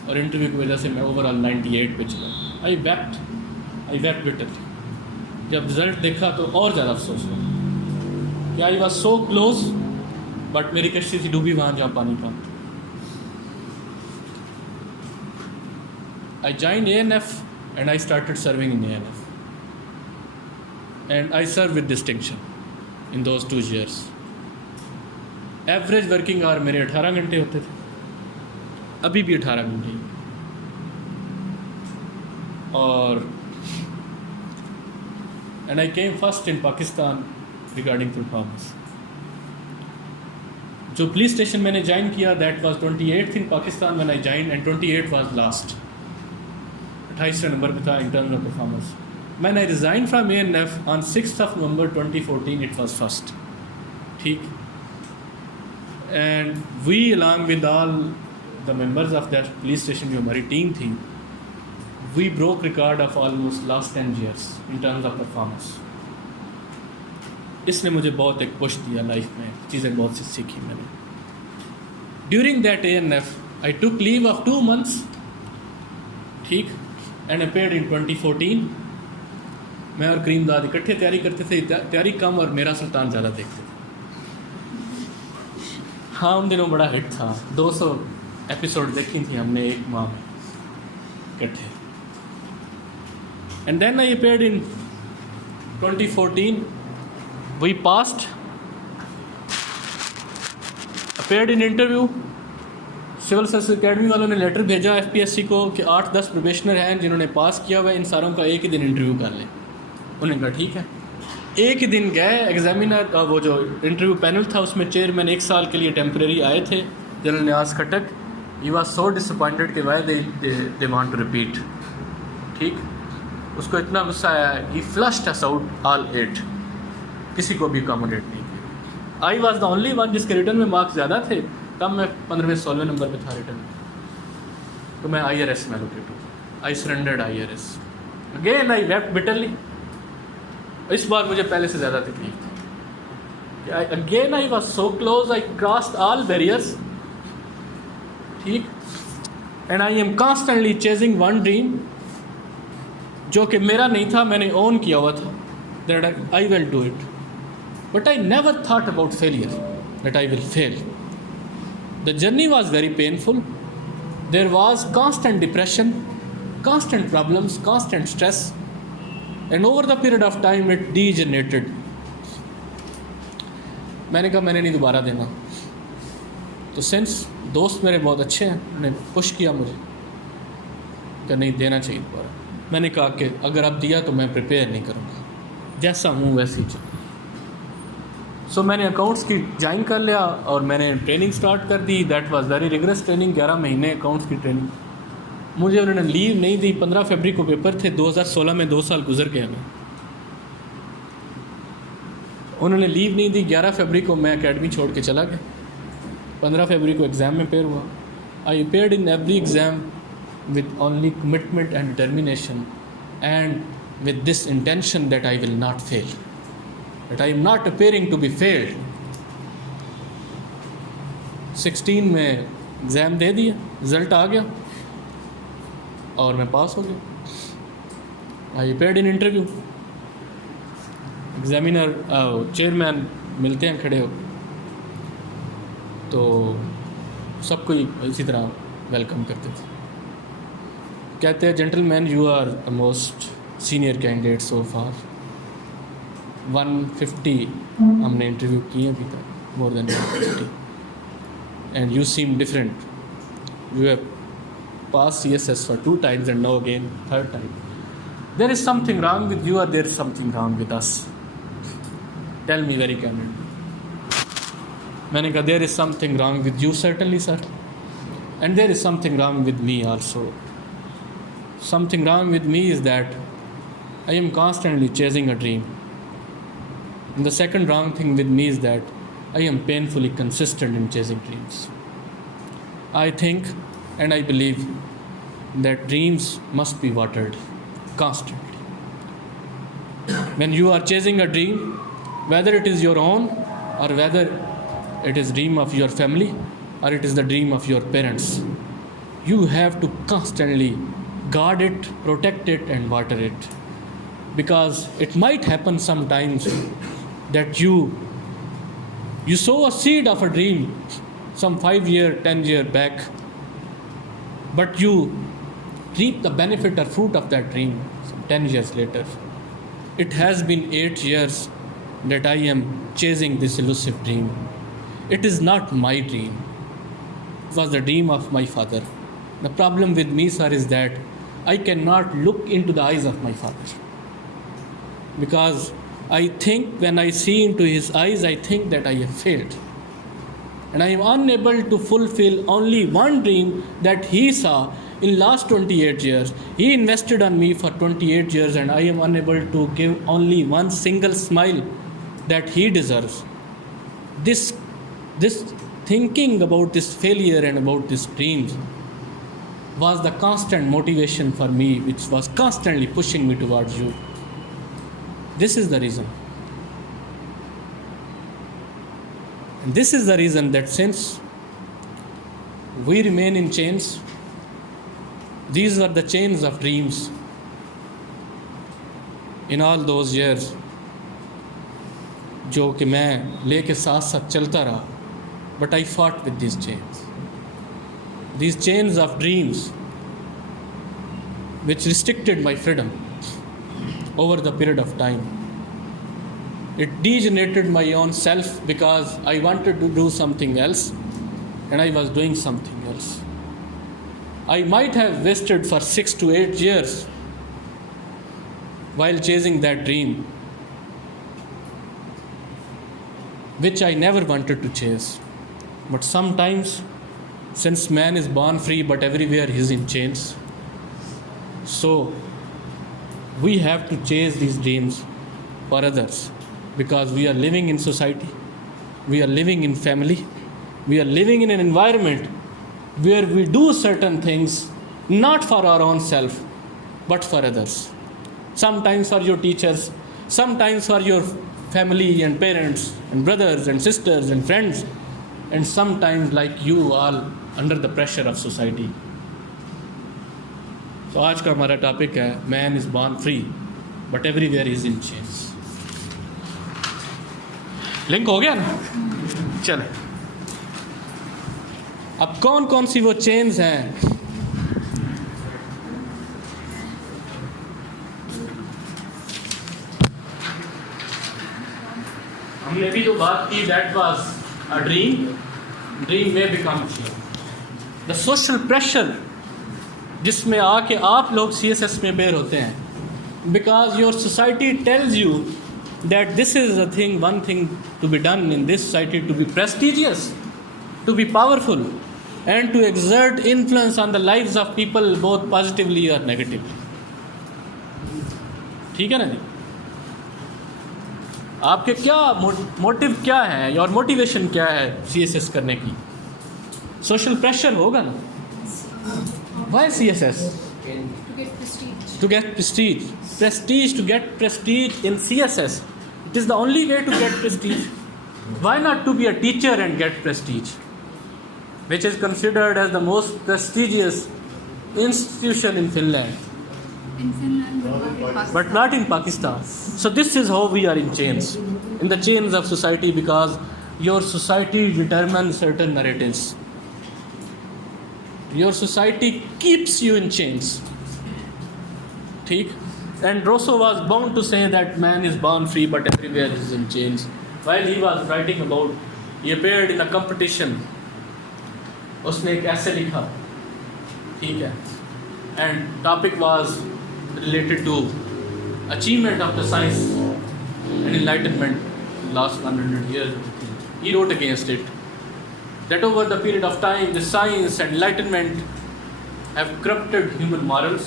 اور انٹرویو کی وجہ سے میں اوور آل 98 پہ چلا. آئی ویپٹ بٹرلی. جب رزلٹ دیکھا تو اور زیادہ افسوس ہوا کہ I was so close, but میری کشتی تھی ڈوبی وہاں جہاں پانی کم. I joined ANF and I started serving in ANF, and I served with distinction in those 2 years. Average working hour میرے 18 گھنٹے ہوتے تھے, ابھی بھی 18 گھنٹے. اور and I came first in Pakistan regarding performance. جو پولیس اسٹیشن میں نے جوائن کیا that was 28th in Pakistan when I join, and 28 was last. 28 نمبر پہ تھا in terms of performance. When I resign from ANF on 6th of November 2014 it was first. ٹھیک. And we along with all the members of that police station جو ہماری team تھی, we broke record of almost last 10 years in terms of performance. اس نے مجھے بہت ایک push دیا life میں, چیزیں بہت سی سیکھی میں نے. During that ANF I took leave of 2 months, ٹھیک, اینڈ appeared in 2014. میں اور کریم داد اکٹھے تیاری کرتے تھے, تیاری کم اور میرا سلطان زیادہ دیکھتے تھے. ہاں ان دنوں بڑا ہٹ تھا. 200 ایپیسوڈ دیکھی تھیں ہم نے ایک ماہ میں اکٹھے. And then I appeared in 2014. We passed, appeared in interview. Civil service academy والوں نے لیٹر بھیجا FPSC کو کہ 8-10 پروبیشنر ہیں جنہوں نے پاس کیا ہوا ہے, ان ساروں کا ایک ہی دن انٹرویو کر لیں. انہوں نے کہا ٹھیک ہے. ایک ہی دن گئے. ایگزامینر وہ جو انٹرویو پینل تھا اس میں چیئرمین 1 سال کے لیے ٹیمپریری آئے تھے, general Niaz Khattak. He was so disappointed کہ why they want to repeat. ٹھیک. اس کو اتنا غصہ آیا, ہی فلشڈ اس آؤٹ آل 8. کسی کو بھی اکاموڈیٹ نہیں کیا. I was the only one جس کے ریٹن میں مارکس زیادہ تھے. تب میں 15ویں 16ویں نمبر پہ تھا ریٹن میں, تو میں IRS میں لوکیٹ ہوں. I surrendered IRS. Again I wept bitterly. اس بار مجھے پہلے سے زیادہ تکلیف تھی. Again I was so close, I crossed all barriers. ٹھیک. And I am constantly chasing one dream جو کہ میرا نہیں تھا, میں نے اون کیا ہوا تھا, that I will do it. But I never thought about failure, that I will fail. The journey was very painful. There was constant depression, constant problems, constant stress. And over the period of time it degenerated. میں نے کہا میں نے نہیں دوبارہ دینا. تو sense دوست میرے بہت اچھے ہیں, انہوں نے پش کیا مجھے کہ نہیں دینا چاہیے دوبارہ. میں نے کہا کہ اگر اب دیا تو میں پریپیئر نہیں کروں گا, جیسا ہوں ویسے ہی چلوں. سو میں نے اکاؤنٹس کی جوائن کر لیا اور میں نے ٹریننگ سٹارٹ کر دی. That was very rigorous training, 11 مہینے اکاؤنٹس کی ٹریننگ. مجھے انہوں نے لیو نہیں دی. 15 فروری کو پیپر تھے. 2016 میں 2 سال گزر گئے ہمیں. انہوں نے لیو نہیں دی. 11 فروری کو میں اکیڈمی چھوڑ کے چلا گیا. 15 فروری کو ایگزام میں اپیئر ہوا. I appeared in every exam with only commitment and determination and with this intention that I will not fail, that I am not appearing to be failed. 16 میں ایگزام دے دیا, result آ گیا اور میں پاس ہو گیا. I appeared in interview. Examiner chairman ملتے ہیں کھڑے ہو, تو سب کو اسی طرح ویلکم کرتے تھے. کہتے ہیں gentleman you are the most senior candidate so far. 150 ہم نے انٹرویو کیے ابھی تک, more than 150, and you seem different. You have pass CSS for 2 times and now again 3rd time. There is something wrong with you or there is something wrong with us? Tell me very candidly. میں نے کہا there is something wrong with you certainly sir, and there is something wrong with me also. Something wrong with me is that I am constantly chasing a dream. And the second wrong thing with me is that I am painfully consistent in chasing dreams. I think and I believe that dreams must be watered constantly. When you are chasing a dream, whether it is your own or whether it is dream of your family or it is the dream of your parents, you have to constantly guard it, protect it and water it, because it might happen sometimes that you sow a seed of a dream some 5 year 10 year back, but you reap the benefit or fruit of that dream some 10 years later. It has been 8 years that I am chasing this elusive dream. It is not my dream, it was the dream of my father. The problem with me sir is that I cannot look into the eyes of my father, because I think when I see into his eyes, I think that I have failed. And I am unable to fulfill only one dream that he saw in last 28 years. He invested on me for 28 years and I am unable to give only one single smile that he deserves. This thinking about this failure and about these dreams was the constant motivation for me, which was constantly pushing me towards you. This is the reason. And this is the reason that since we remain in chains, these were the chains of dreams in all those years جو کہ میں لے کے ساتھ ساتھ چلتا رہا. But I fought with these chains. These chains of dreams which restricted my freedom over the period of time. It degenerated my own self because I wanted to do something else and I was doing something else. I might have wasted for 6 to 8 years while chasing that dream, which I never wanted to chase. But sometimes, since man is born free but everywhere he is in chains, so we have to chase these dreams for others, because we are living in society, we are living in family, we are living in an environment where we do certain things not for our own self but for others. Sometimes for your teachers, sometimes for your family and parents and brothers and sisters and friends, and sometimes like you all under the pressure of society. تو آج کا ہمارا topic ہے man is born free but everywhere is in chains. Link ہو گیا نا؟ چلیں اب کون کون سی وہ چینز ہیں ہم نے بھی جو بات کی دیٹ واز اے ڈریم میں become change. The social pressure جس میں آ کے آپ لوگ سی ایس ایس میں بیر ہوتے ہیں, because your society tells you that this is a thing, one thing to be done in this society to be prestigious, to be powerful and to exert influence on the lives of people both positively اور negatively. ٹھیک ہے نا جی؟ آپ کے کیا motive کیا ہے اور موٹیویشن کیا ہے سی ایس ایس کرنے کی؟ سوشل پریشر ہوگا نا. Why CSS? To get prestige. Prestige, to get prestige in CSS. It is the only way to get prestige. Why not to be a teacher and get prestige, which is considered as the most prestigious institution in Finland. In Finland, But not in Pakistan. So this is how we are in chains. In the chains of society, because your society determines certain narratives. Your society keeps you in chains. ٹھیک. And Rousseau was bound to say that man is born free but everywhere is in chains. While he was writing about, he appeared in a competition. اس نے ایک ایسے لکھا, ٹھیک ہے, and topic was related to achievement of the science and enlightenment last 100 years. He wrote against it, that over the period of time, the science and enlightenment have corrupted human morals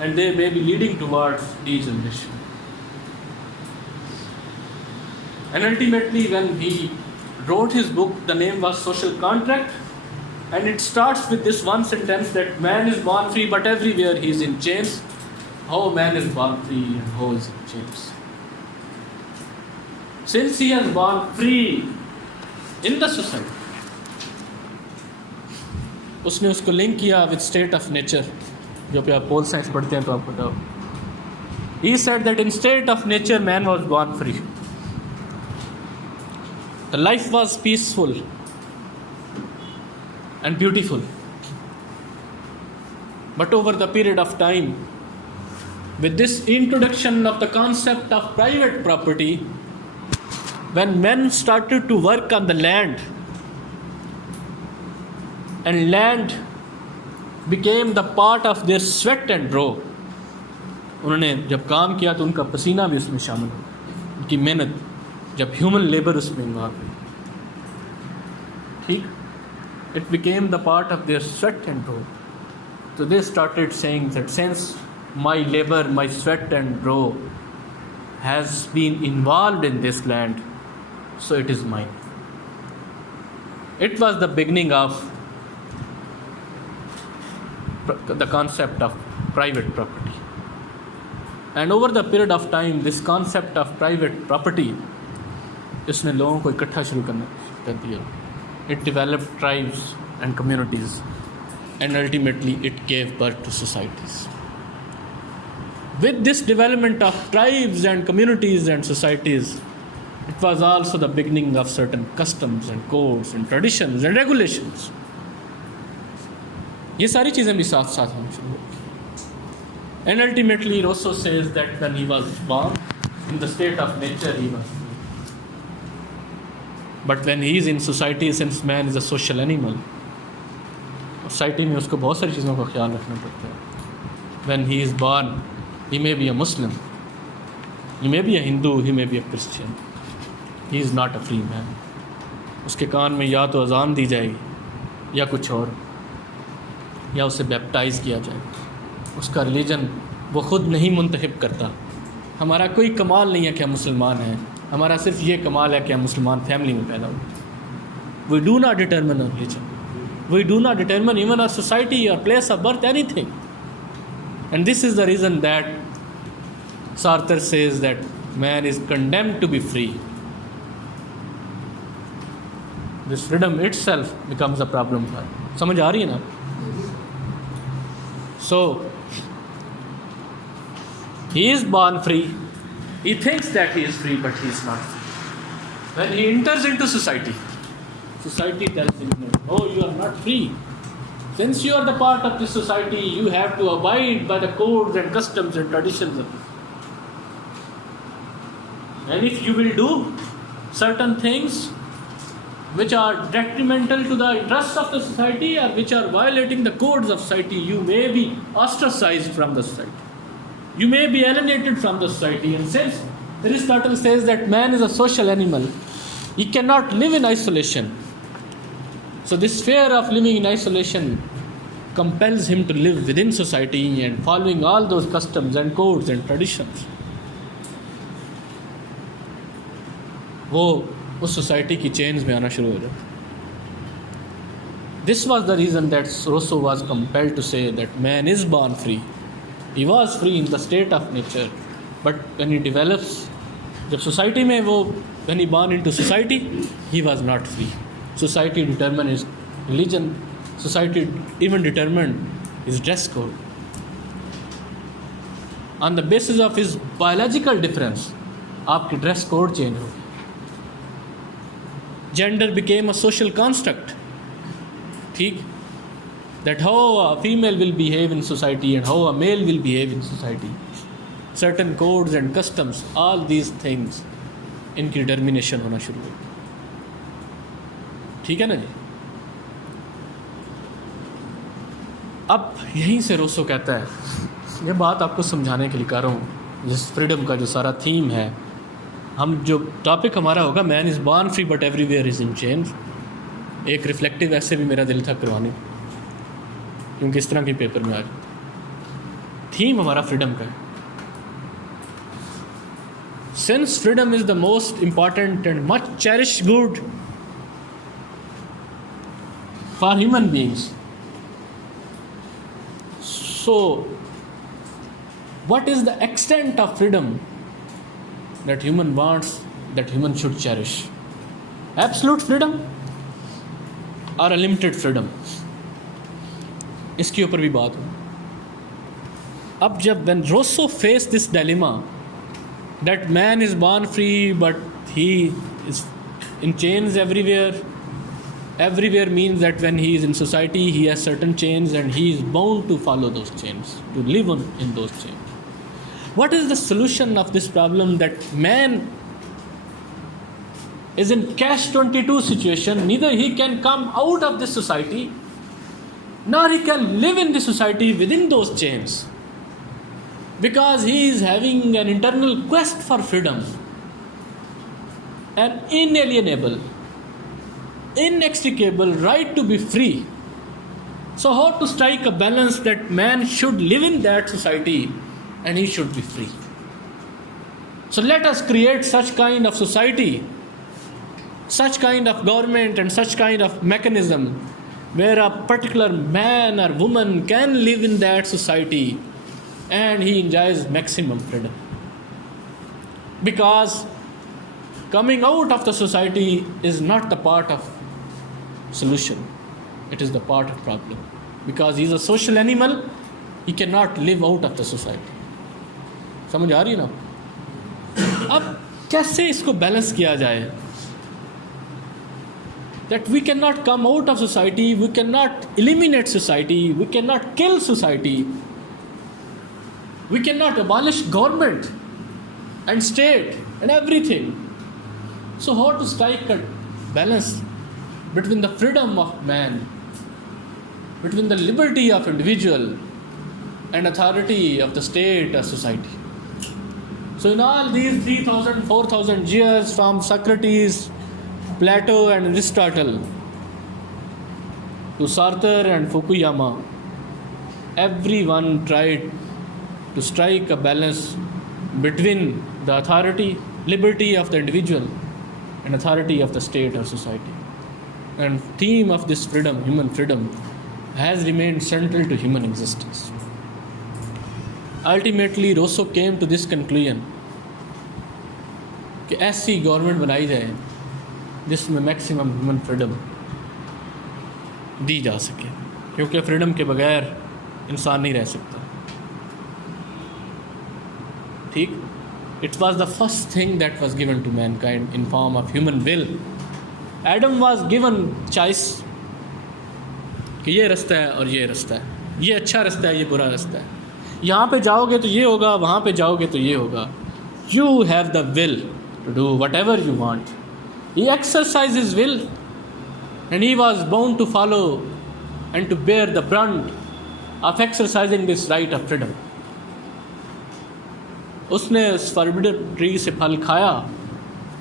and they may be leading towards degeneration. And ultimately, when he wrote his book, the name was Social Contract, and it starts with this one sentence that man is born free but everywhere he is in chains. How man is born free and how is in chains? Since he has born free in the society, اس نے اس کو link کیا with state of nature, جو پہ آپ پول science پڑھتے ہیں تو آپ بتاؤ. He said that in state of nature man was born free. The life was peaceful and beautiful. But over the period of time, with this introduction of the concept of private property, when men started to work on the land and land became the part of their sweat and row, انہوں نے جب کام کیا تو ان کا پسینہ بھی اس میں شامل ہو, ان کی محنت, جب ہیومن لیبر اس میں انوالو ہوئی, ٹھیک, it became the part of their sweat and row. So they started saying that since my labor, my sweat and row has been involved in this land, so it is mine. It was the beginning of the concept of private property. And over the period of time, this concept of private property, اس نے لوگوں کو اکٹھا شروع کرنا کر دیا. It developed tribes and communities, and ultimately it gave birth to societies. With this development of tribes and communities and societies, it was also the beginning of certain customs and codes and traditions and regulations. یہ ساری چیزیں بھی ساتھ ساتھ ہم شروع ہوئی. And ultimately Rousseau says that when he was born in the state of nature he was free. But when he is in society, since man is a social animal, society میں اس کو بہت ساری چیزوں کا خیال رکھنا پڑتا ہے. When he is born, he may be a Muslim, he may be a Hindu, he may be a Christian. He is not a free man. اس کے کان میں یا تو اذان دی جائے گی یا کچھ اور, یا اسے بیپٹائز کیا جائے. اس کا ریلیجن وہ خود نہیں منتخب کرتا. ہمارا کوئی کمال نہیں ہے کہ ہم مسلمان ہیں, ہمارا صرف یہ کمال ہے کہ ہم مسلمان فیملی میں پیدا ہوئے. We do not determine our religion. We do not determine even our society or place of birth, anything. And this is the reason that Sartre says that man is condemned to be free. This freedom itself becomes a problem for him. سمجھ آ رہی ہے نا؟ So he is born free. He thinks that he is free, but he is not free. When he enters into society, society tells him, "Oh, you are not free. Since you are the part of this society, you have to abide by the codes and customs and traditions of it. And if you will do certain things which are detrimental to the interests of the society or which are violating the codes of society, you may be ostracized from the society. You may be alienated from the society." And since Aristotle says that man is a social animal, he cannot live in isolation. So this fear of living in isolation compels him to live within society and following all those customs and codes and traditions. وہ اس society کی chains میں آنا شروع ہو جاتا. This was the reason that Rousseau was compelled to say that man is born free. He was free in the state of nature, but when he develops, جب society میں وہ when he born into society, he was not free. Society determined his religion. Society even determined his dress code. On the basis of his biological difference, آپ کی dress code change ہو. Gender became a social construct. ٹھیک, that how a female will behave in society and how a male will behave in society. Certain codes and customs, all these things ان کی determination ہونا شروع ہوئی. ٹھیک ہے نا جی. اب یہیں سے روسو کہتا ہے, یہ بات آپ کو سمجھانے کے لیے کہہ رہا ہوں, جس فریڈم کا جو سارا تھیم ہے, ہم جو ٹاپک ہمارا ہوگا man is born free but everywhere is in change. ایک ریفلیکٹیو ایسے بھی میرا دل تھا کروانے, کیونکہ اس طرح کے پیپر میں آ جاتا. تھیم ہمارا فریڈم کا ہے. Since freedom is the most important and much cherished good for human beings, so what is the extent of freedom that human wants, that human should cherish? Absolute freedom or a limited freedom? اس کے اوپر بھی بات ہو. اب جب when Rousseau faced this dilemma that man is born free but he is in chains everywhere. Everywhere means that when he is in society he has certain chains and he is bound to follow those chains, to live on in those chains. What is the solution of this problem that man is in catch-22 situation? Neither he can come out of this society nor he can live in this society within those chains, because he is having an internal quest for freedom, an inalienable, inextricable right to be free. So how to strike a balance that man should live in that society and he should be free? So let us create such kind of society, such kind of government and such kind of mechanism where a particular man or woman can live in that society and he enjoys maximum freedom. Because coming out of the society is not the part of solution, it is the part of problem. Because he is a social animal, he cannot live out of the society. سمجھ آ رہی ہے نا؟ اب کیسے اس کو balance کیا جائے؟ That we cannot come out of society, we cannot eliminate society, we cannot kill society, we cannot abolish government and state and everything. So how to strike a balance between the freedom of man, between the liberty of individual and authority of the state or society? So in all these 3,000, 4,000 years from Socrates, Plato and Aristotle to Sartre and Fukuyama, everyone tried to strike a balance between the authority, liberty of the individual and authority of the state or society. And theme of this freedom, human freedom, has remained central to human existence. Ultimately Rousseau came to this conclusion کہ ایسی government بنائی جائے جس میں maximum human freedom دی جا سکے، کیونکہ freedom کے بغیر انسان نہیں رہ سکتا. ٹھیک، it was the first thing that was given to mankind in form of human will. Adam was given choice کہ یہ رستہ ہے اور یہ رستہ ہے، یہ اچھا رستہ ہے، یہ برا رستہ ہے، یہاں پہ جاؤ گے تو یہ ہوگا، وہاں پہ جاؤ گے تو یہ ہوگا. You have the will to do whatever you want. He exercise his will and he was bound to follow and to bear the brunt of exercising this right of freedom. اس نے اس forbidden tree سے پھل کھایا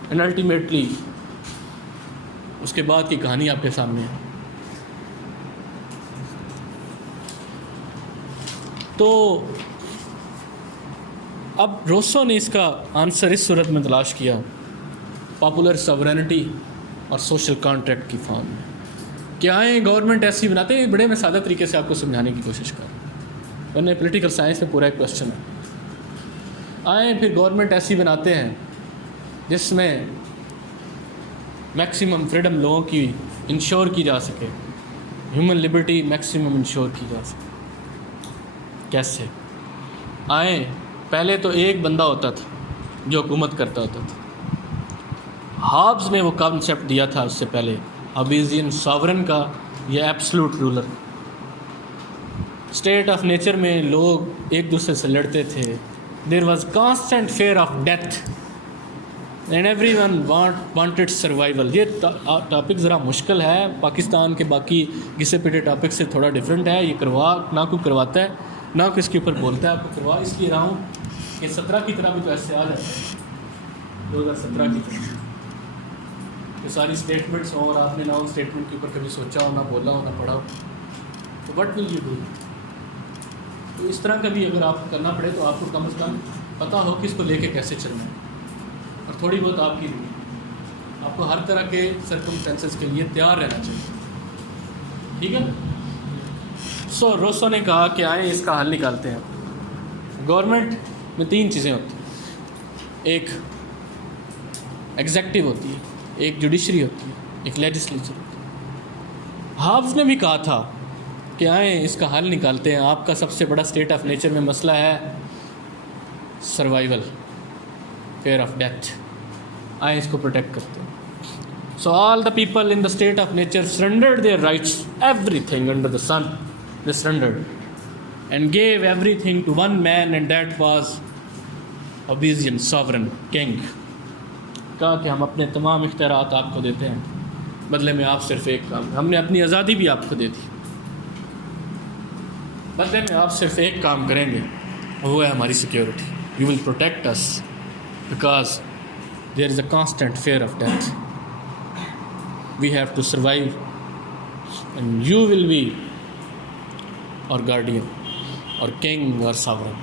and ultimately اس کے بعد کی کہانی آپ کے سامنے ہے. تو اب روسو نے اس کا آنسر اس صورت میں تلاش کیا، پاپولر ساورینٹی اور سوشل کانٹریکٹ کی فارم میں. کہ آئیں گورنمنٹ ایسی بناتے ہیں، بڑے میں سادہ طریقے سے آپ کو سمجھانے کی کوشش کر رہا ہوں، ورنہ پولیٹیکل سائنس میں پورا ایک کوشچن ہے. آئیں پھر گورنمنٹ ایسی بناتے ہیں جس میں میکسیمم فریڈم لوگوں کی انشور کی جا سکے، ہیومن لبرٹی میکسیمم انشور کی جا سکے. کیسے؟ آئیں پہلے تو ایک بندہ ہوتا تھا جو حکومت کرتا ہوتا تھا. ہابز نے وہ کانسیپٹ دیا تھا اس سے پہلے، ہابیزین ساورن کا یا absolute ruler. State of nature میں لوگ ایک دوسرے سے لڑتے تھے. There was constant fear of death and everyone wanted survival. یہ ٹاپک ذرا مشکل ہے، پاکستان کے باقی گھسے پٹے ٹاپک سے تھوڑا ڈفرینٹ ہے. یہ نہ کوئی کرواتا ہے نہ کوئی اس کے اوپر بولتا ہے. آپ کو کروا اس لیے رہا ہوں کہ 17 کی طرح بھی تو ایسے آ جاتا ہے، 2017 کی طرح کہ ساری اسٹیٹمنٹس ہوں اور آپ نے نہ ان اسٹیٹمنٹ کے اوپر کبھی سوچا ہو، نہ بولا ہو، نہ پڑھا ہو، تو وٹ ول یو ڈو؟ تو اس طرح کا بھی اگر آپ کرنا پڑے تو آپ کو کم از کم پتہ ہو کہ اس کو لے کے کیسے چلنا ہے، اور تھوڑی بہت آپ کی آپ کو ہر طرح کے سرکمسٹینسز کے لیے تیار رہنا چاہیے. ٹھیک ہے. سو روسو نے کہا کہ آئیں اس کا حل نکالتے ہیں. گورنمنٹ میں 3 چیزیں ہوتی ہیں، ایک ایگزیکٹو ہوتی ہے، ایک جوڈیشری ہوتی ہے، ایک لیجسلیچر ہوتی ہے. ہابز نے بھی کہا تھا کہ آئیں اس کا حل نکالتے ہیں. آپ کا سب سے بڑا اسٹیٹ آف نیچر میں مسئلہ ہے سروائیول، فیئر آف ڈیتھ. آئیں اس کو پروٹیکٹ کرتے ہیں. So all the people in the state of nature surrendered their rights, everything under the sun they surrendered and gave everything to one man, and that was Hobbesian sovereign king. کہا کہ ہم اپنے تمام اختیارات آپ کو دیتے ہیں، بدلے میں آپ صرف ایک کام، ہم نے اپنی آزادی بھی آپ کو دے دی، بدلے میں آپ صرف ایک کام کریں گے، وہ ہے ہماری security. You will protect us because there is a constant fear of death. We have to survive and you will be اور گارڈین اور کنگ اور ساورن.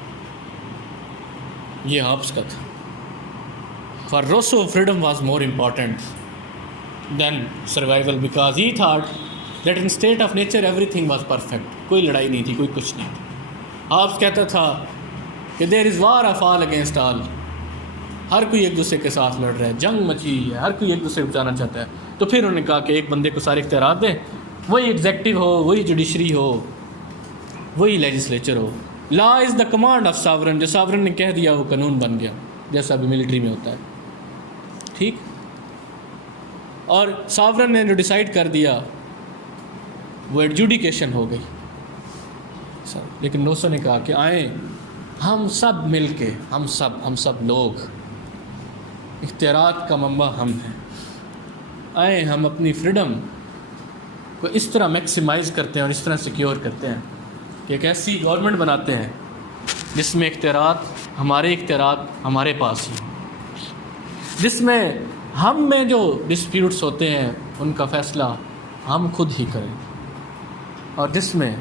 یہ ہابس کا تھا. For Rousseau freedom was more important than survival because he thought that in state of nature everything was perfect. کوئی لڑائی نہیں تھی، کوئی کچھ نہیں تھا. ہابس کہتا تھا کہ دیر از war of all against all. ہر کوئی ایک دوسرے کے ساتھ لڑ رہا ہے، جنگ مچی ہے، ہر کوئی ایک دوسرے کو بچانا چاہتا ہے. تو پھر انہوں نے کہا کہ ایک بندے کو سارے اختیارات دیں، وہی ایگزیکٹو ہو، وہی جوڈیشری ہو، وہی legislature who. Law is the command of sovereign. جو ساورن نے کہہ دیا وہ قانون بن گیا، جیسا بھی ملٹری میں ہوتا ہے. ٹھیک. اور ساورن نے جو ڈیسائیڈ کر دیا وہ ایڈجوڈیکیشن ہو گئی. لیکن روسو نے کہا کہ آئیں ہم سب مل کے، ہم سب لوگ، اختیارات کا منبع ہم ہیں. آئیں ہم اپنی فریڈم کو اس طرح میکسیمائز کرتے ہیں اور اس طرح سیکیور کرتے ہیں کہ ایک ایسی گورنمنٹ بناتے ہیں جس میں اختیارات ہمارے پاس ہی، جس میں ہم میں جو ڈسپیوٹس ہوتے ہیں ان کا فیصلہ ہم خود ہی کریں، اور جس میں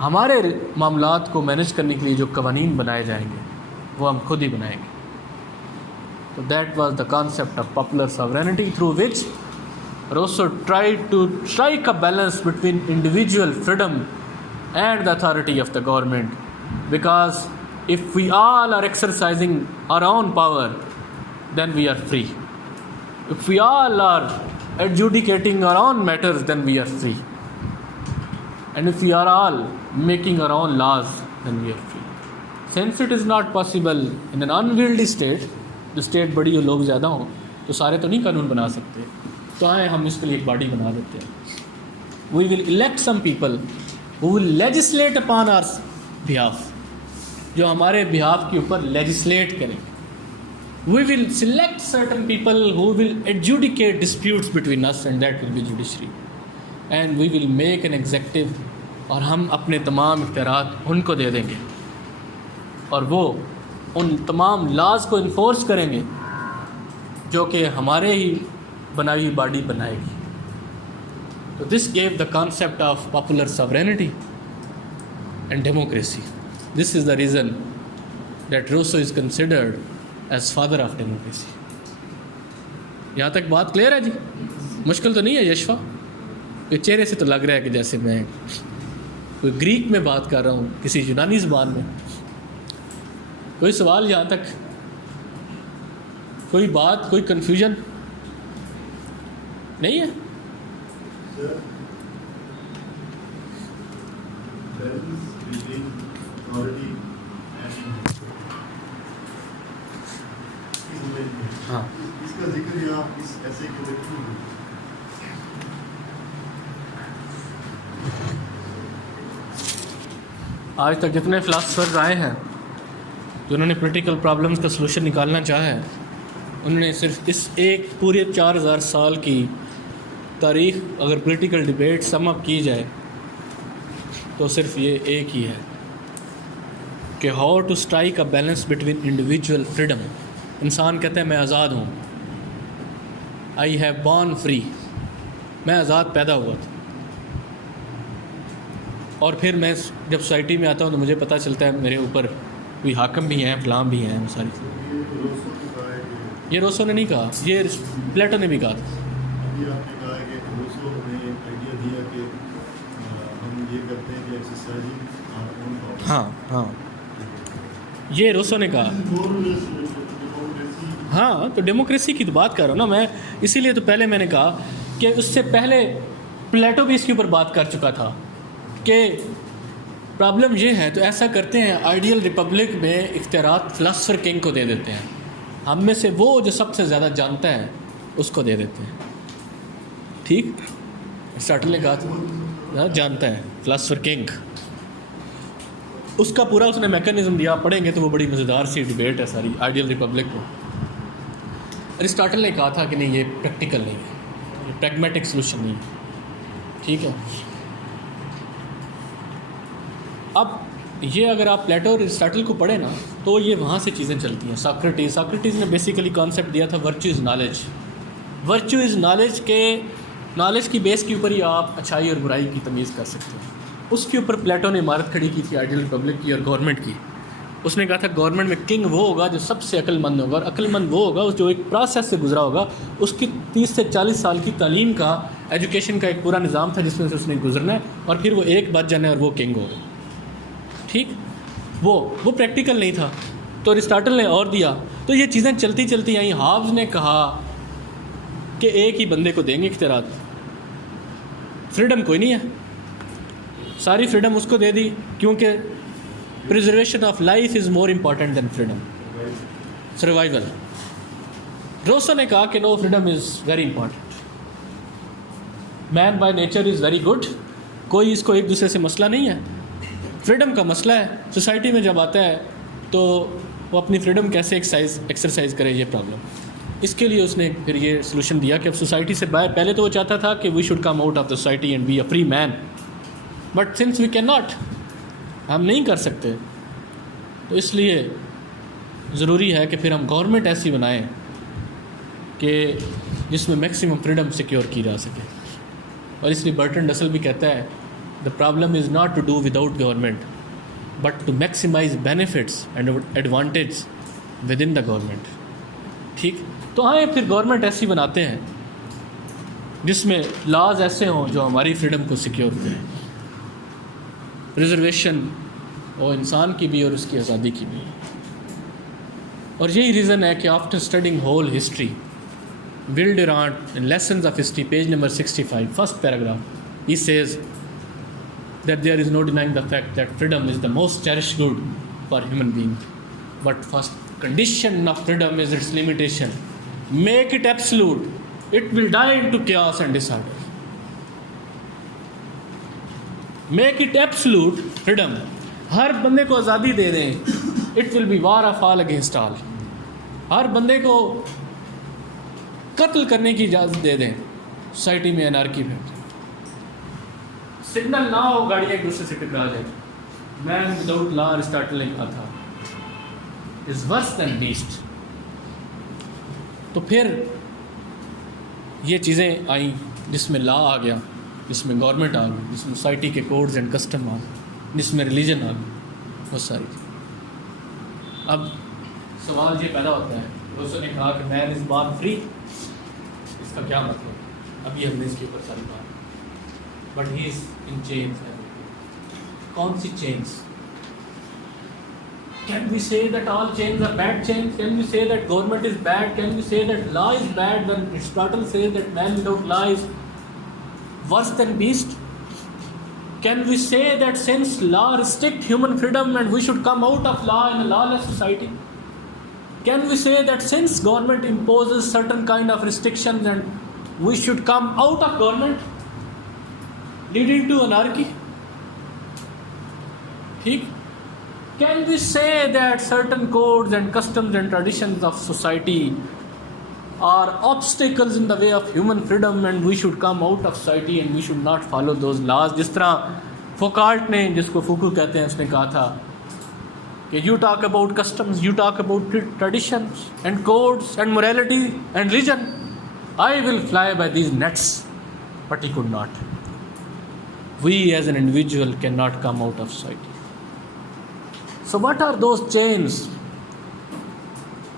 ہمارے معاملات کو مینیج کرنے کے لیے جو قوانین بنائے جائیں گے وہ ہم خود ہی بنائیں گے. تو that was the concept of popular sovereignty through which Rousseau tried to strike a balance between individual freedom and the authority of the government, because if we all are exercising our own power, then we are free. If we all are adjudicating our own matters, then we are free. And if we are all making our own laws, then we are free. Since it is not possible in an unwieldy state, جو state بڑی اور لوگ زیادہ ہوں تو سارے تو نہیں قانون بنا سکتے، تو آئیں ہم اس کے لیے ایک باڈی بنا دیتے ہیں. We will elect some people who will legislate upon our behalf, جو ہمارے بہاف کے اوپر لیجسلیٹ کریں. We will select certain people who will adjudicate disputes between us and that will be judiciary, and we will make an executive, اور ہم اپنے تمام اختیارات ان کو دے دیں گے، اور وہ ان تمام لاز کو انفورس کریں گے جو کہ ہمارے ہی بنائی ہوئی باڈی بنائے گی. تو this gave the concept of popular sovereignty and democracy. This is the reason that Rousseau is considered as father of democracy. یہاں تک بات کلیئر ہے جی؟ مشکل تو نہیں ہے یشوا؟ کہ چہرے سے تو لگ رہا ہے کہ جیسے میں کوئی گریک میں بات کر رہا ہوں، کسی یونانی زبان میں. کوئی سوال یہاں تک؟ کوئی بات، کوئی کنفیوژن نہیں ہے؟ ہاں، اس کا ذکر یہاں اس ایسے کیوں؟ آج تک جتنے فلاسفرز آئے ہیں جنہوں نے پولیٹیکل پرابلمس کا سلوشن نکالنا چاہا ہے، انہوں نے صرف اس ایک پورے 4000 سال کی تاریخ اگر پولیٹیکل ڈبیٹ سم اپ کی جائے تو صرف یہ ایک ہی ہے کہ how to strike a balance between individual freedom. انسان کہتا ہے میں آزاد ہوں، آئی ہیو بورن فری، میں آزاد پیدا ہوا تھا، اور پھر میں جب سوسائٹی میں آتا ہوں تو مجھے پتہ چلتا ہے میرے اوپر کوئی حاکم بھی ہیں، فلاں بھی ہیں، ساری چیزیں. یہ روسو نے نہیں کہا، یہ پلیٹو نے بھی کہا تھا. ابھی آپ نے کہا کہ روسو نے ایک آئیڈیا دیا کہ ہم یہ کرتے ہیں کہ ایکسرسائزنگ. ہاں ہاں، یہ روسو نے کہا. ہاں، تو ڈیموکریسی کی تو بات کر رہا ہوں نا میں، اسی لیے تو پہلے میں نے کہا کہ اس سے پہلے پلیٹو بھی اس کے اوپر بات کر چکا تھا کہ پرابلم یہ ہے. تو ایسا کرتے ہیں آئیڈیل ریپبلک میں اختیارات فلاسفر کنگ کو دے دیتے ہیں، ہم میں سے وہ جو سب سے زیادہ جانتا ہے اس کو دے دیتے ہیں. ٹھیک، سٹل نے کہا تھا جانتا ہے فلاسفر کنگ، اس کا پورا اس نے میکانزم دیا. پڑھیں گے تو وہ بڑی مزیدار سی ڈبیٹ ہے ساری آئیڈیل ریپبلک میں. ارسٹاٹل نے کہا تھا کہ نہیں، یہ پریکٹیکل نہیں ہے، یہ پریگمیٹک سلوشن نہیں ہے. ٹھیک ہے، اب یہ اگر آپ پلیٹو اور ارسٹاٹل کو پڑھیں نا تو یہ وہاں سے چیزیں چلتی ہیں. ساکریٹیز نے بیسیکلی کانسیپٹ دیا تھا virtue is knowledge. Virtue is knowledge کے نالج کی بیس کے اوپر ہی آپ اچھائی اور برائی کی تمیز کر سکتے ہیں. اس کے اوپر پلیٹو نے عمارت کھڑی کی تھی آئیڈیل ریپبلک کی اور گورنمنٹ کی. اس نے کہا تھا گورنمنٹ میں کنگ وہ ہوگا جو سب سے عقل مند ہوگا، اور عقل مند وہ ہوگا جو ایک پروسیس سے گزرا ہوگا. اس کی 30 سے 40 سال کی تعلیم کا، ایجوکیشن کا ایک پورا نظام تھا جس میں سے اس نے گزرنا ہے، اور پھر وہ ایک بچ جانا ہے اور وہ کنگ ہوگا. ٹھیک، وہ پریکٹیکل نہیں تھا تو ارسٹاٹل نے اور دیا. تو یہ چیزیں چلتی چلتی آئیں. ہابز نے کہا کہ ایک ہی بندے کو دیں گے اختیارات، فریڈم کوئی نہیں ہے، ساری فریڈم اس کو دے دی کیونکہ preservation of life is more important than freedom, survival. Rousseau نے کہا کہ no, freedom is very important, man by nature is very good, کوئی اس کو ایک دوسرے سے مسئلہ نہیں ہے. فریڈم کا مسئلہ ہے سوسائٹی میں جب آتا ہے تو وہ اپنی فریڈم کیسے ایکسرسائز کرے، یہ پرابلم. اس کے لیے اس نے پھر یہ سلوشن دیا کہ اب سوسائٹی سے باہر، پہلے تو وہ چاہتا تھا کہ we should come out of the society and be a free man, but since we can not, ہم نہیں کر سکتے، تو اس لیے ضروری ہے کہ پھر ہم گورنمنٹ ایسی بنائیں کہ جس میں میکسیمم فریڈم سیکیور کی جا سکے. اور اس لیے برٹن رسل بھی کہتا ہے the problem is not to do without government but to maximize benefits and advantage within the government. ٹھیک، تو آئیں پھر گورنمنٹ ایسی بناتے ہیں جس میں لاز ایسے ہوں جو ہماری فریڈم کو سیکیور کریں. ریزرویشن وہ انسان کی بھی اور اس کی آزادی کی بھی. اور یہی ریزن ہے کہ after studying whole history Wilderant in Lessons of History, page number 65, first paragraph, he says that there is no denying the fact that freedom is the most cherished good for human being. But first condition of freedom is its limitation. Make it absolute, it will die into chaos and disorder. Make it absolute freedom. ہر بندے کو آزادی دے دیں. It will be war of all against all. ہر بندے کو قتل کرنے کی اجازت دے دیں. سوسائٹی میں انارکی میں سگنل نہ ہو, گاڑیاں ایک دوسرے سے ٹکرا جائیں. مین وداؤٹ لا ارسطاٹل نے کہا تھا از ورس دین بیسٹ. تو پھر یہ چیزیں آئیں جس میں لا آ گیا, جس میں گورنمنٹ آ گئی, جس میں سوسائٹی کے کوڈز اینڈ کسٹم آ گئے, جس میں ریلیجن آ گئی, بہت ساری چیزیں. اب سوال یہ پیدا ہوتا ہے, دوستوں نے کہا کہ مین از بورن فری, اس کا کیا مطلب؟ ابھی ہم نے اس کے اوپر ساری بات, but he is in chains. کون سی chains? Can we say that all chains are bad chains? Can we say that government is bad? Can we say that law is bad when Aristotle says that man without law is worse than beast? Can we say that since law restricts human freedom and we should come out of law in a lawless society? Can we say that since government imposes certain kind of restrictions and we should come out of government, leading to anarchy? ٹھیک. Can we say that certain codes and customs and traditions of society are obstacles in the way of human freedom and we should come out of society and we should not follow those laws? جس طرح فوکارٹ نے, جس کو فوکو کہتے ہیں, اس نے کہا تھا کہ you talk about customs, you talk about traditions and codes and morality and religion, I will fly by these nets. But he could not. We as an individual cannot come out of society. So what are those chains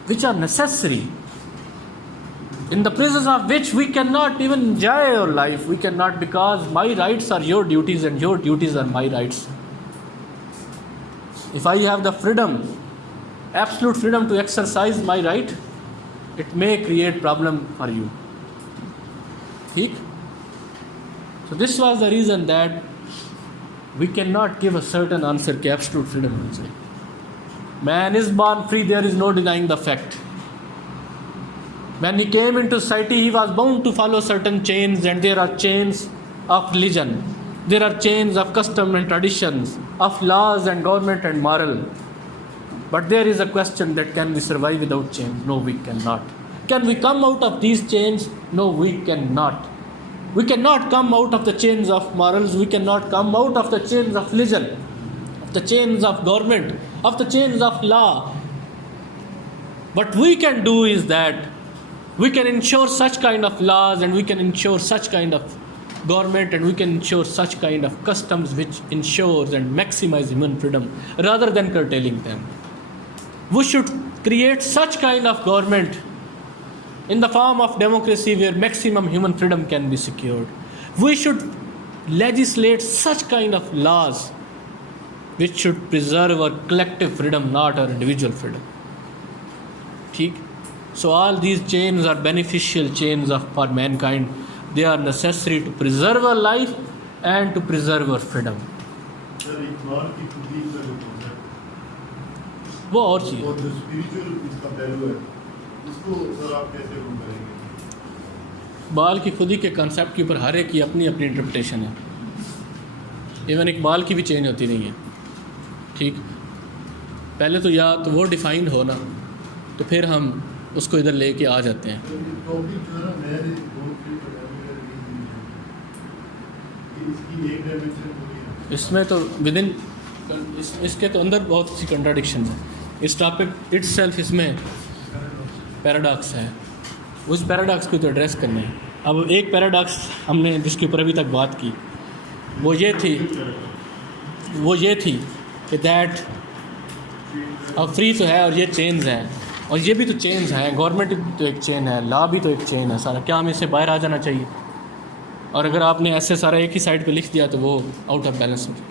which are necessary, in the presence of which we cannot even enjoy our life? We cannot, because my rights are your duties and your duties are my rights. If I have the freedom, absolute freedom to exercise my right, it may create problem for you. ٹھیک. So this was the reason that we cannot give a certain answer کہ absolute freedom ہونا چاہیے. Man is born free, there is no denying the fact. When he came into society, he was bound to follow certain chains, and there are chains of religion, there are chains of custom and traditions, of laws and government and moral. But there is a question that can we survive without chains? No, we cannot. Can we come out of these chains? No, we cannot. We cannot come out of the chains of morals, we cannot come out of the chains of religion, of the chains of government, of the chains of law. What we can do is that we can ensure such kind of laws and we can ensure such kind of government and we can ensure such kind of customs which ensures and maximize human freedom rather than curtailing them. We should create such kind of government in the form of democracy where maximum human freedom can be secured. We should legislate such kind of laws which should preserve our collective freedom, not our individual freedom. ٹھیک. So all these chains are beneficial chains for mankind. They are necessary to preserve our life and to preserve our freedom. سر اقبال کی خودی کا جو concept وہ اور چیز اور جو اسپریچول اس کا پہلو ہے, اس کو سر آپ کیسے روم کریں گے؟ اقبال کی خودی کے کانسیپٹ کے اوپر ہر ایک کی اپنی اپنی انٹرپریٹیشن ہے. ایون اقبال کی بھی چینج ہوتی نہیں ہے. ٹھیک. پہلے تو یا تو وہ ڈیفائن ہونا, تو پھر ہم اس کو ادھر لے کے آ جاتے ہیں. ٹاپک جو ہے نا میں نے اس کی ایک ڈائمنشن ہوئی ہے, اس میں تو ود ان اس کے تو اندر بہت سی کنٹراڈکشنز ہیں. اس ٹاپک اٹ سیلف اس میں پیراڈاکس ہے, اس پیراڈاکس کو تو ایڈریس کرنا ہے. اب ایک پیراڈاکس ہم نے جس کے اوپر ابھی تک بات کی وہ یہ تھی کہ دیٹ اب فری تو ہے اور یہ چینز ہیں, اور یہ بھی تو چینز ہیں. گورنمنٹ تو ایک چین ہے, لا بھی تو ایک چین ہے سارا. کیا ہمیں اس سے باہر آ جانا چاہیے؟ اور اگر آپ نے ایسے سارا ایک ہی سائڈ پہ لکھ دیا تو وہ آؤٹ آف بیلنس ہو جائے.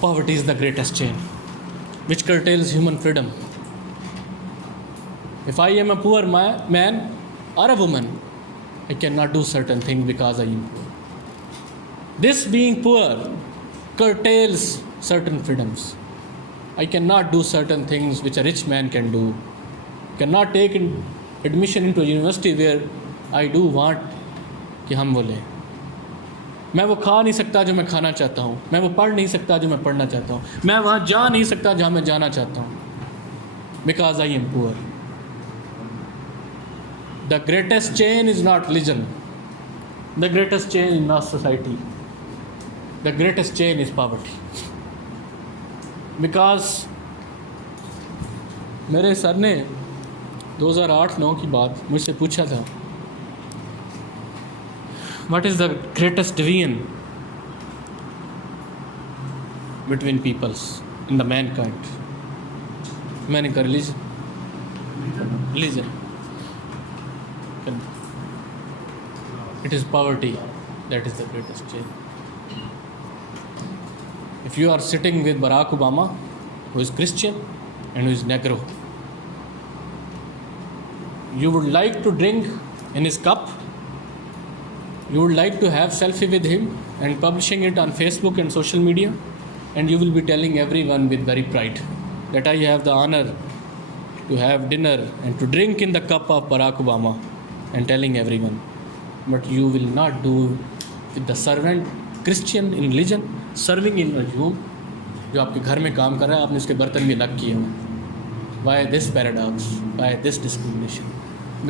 Poverty is the greatest chain, which curtails human freedom. If I am a poor man or a woman, I cannot do certain things because I am poor. This being poor curtails certain freedoms. I cannot do certain things which a rich man can do. Cannot take admission into a university where I do want کہ ہم وہ لیں. میں وہ کھا نہیں سکتا جو میں کھانا چاہتا ہوں. میں وہ پڑھ نہیں سکتا جو میں پڑھنا چاہتا ہوں. میں وہاں جا نہیں سکتا جہاں میں جانا چاہتا ہوں. Because I am poor. The greatest chain is not religion. The greatest chain is not society. The greatest chain is poverty. Because میرے سر نے 2008-9 کی بات مجھ سے پوچھا تھا, what is the greatest division between peoples in the mankind? میں نے کہا religion. It is poverty that is the greatest chain. If you are sitting with Barack Obama, who is Christian and who is Negro, you would like to drink in his cup, you would like to have selfie with him and publishing it on Facebook and social media, and you will be telling everyone with very pride that I have the honor to have dinner and to drink in the cup of Barack Obama, and telling everyone. But you will not do with the servant Christian in religion, serving in a home, جو آپ کے گھر میں کام کر رہا ہے, آپ نے اس کے برتن بھی الگ کیے ہیں. Why this paradox? Why this discrimination?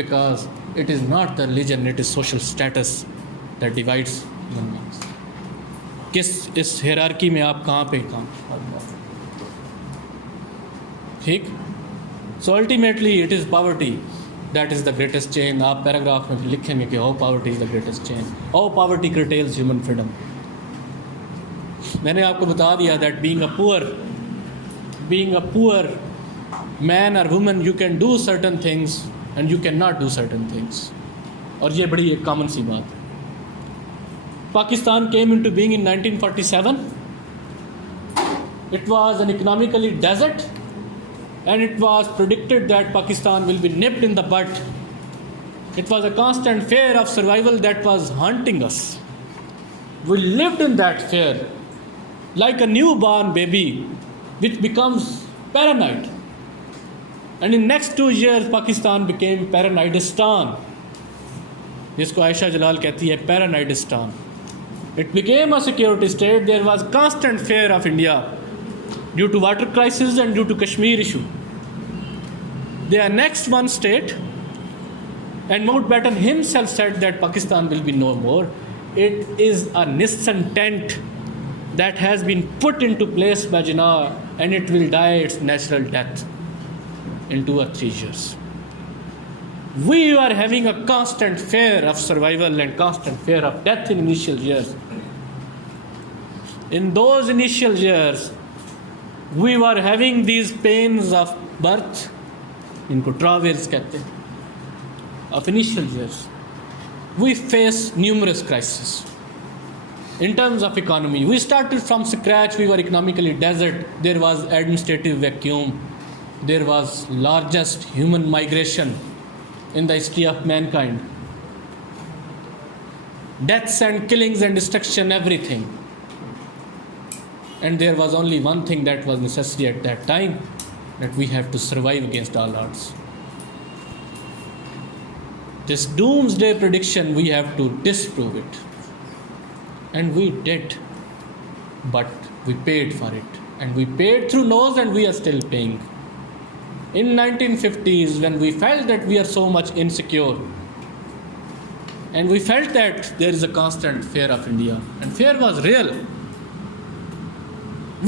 Because it is not the religion, it is social status that divides human beings. کس اس ہیرارکی میں آپ کہاں پہ کام ٹھیک. So ultimately it is poverty that is the greatest chain. آپ paragraph میں لکھیں گے کہ how poverty is the greatest chain, how poverty curtails human freedom. میں نے آپ کو بتا دیا that being a poor man اور woman you can do certain things and you can not do certain things. اور یہ بڑی ایک کامن سی بات ہے. Pakistan came into being in 1947. It was an economically desert, and it was predicted that Pakistan will be nipped in the bud. It was a constant fear of survival that was haunting us. We lived in that fear like a newborn baby which becomes paranoid. And in next 2 years Pakistan became Paranoidistan, جس کو عائشہ جلال کہتی ہے Paranoidistan. It became a security state. There was constant fear of India due to water crisis and due to Kashmir issue. They annexed one state, and Mountbatten himself said that Pakistan will be no more. It is a Nissan tent that has been put into place by Jinnah, and it will die its natural death in 2 or 3 years. We are having a constant fear of survival and constant fear of death in initial years. In those initial years, we were having these pains of birth, inko travails kehte hain, of initial years. We face numerous crises. In terms of economy, we started from scratch. We were economically desert. There was administrative vacuum. There was largest human migration in the history of mankind. Deaths and killings and destruction, everything. And there was only one thing that was necessary at that time, that we have to survive against all odds. This doomsday prediction, we have to disprove it. And we did. But we paid for it. And we paid through nose, and we are still paying. In 1950s, when we felt that we are so much insecure, and we felt that there is a constant fear of India, and fear was real,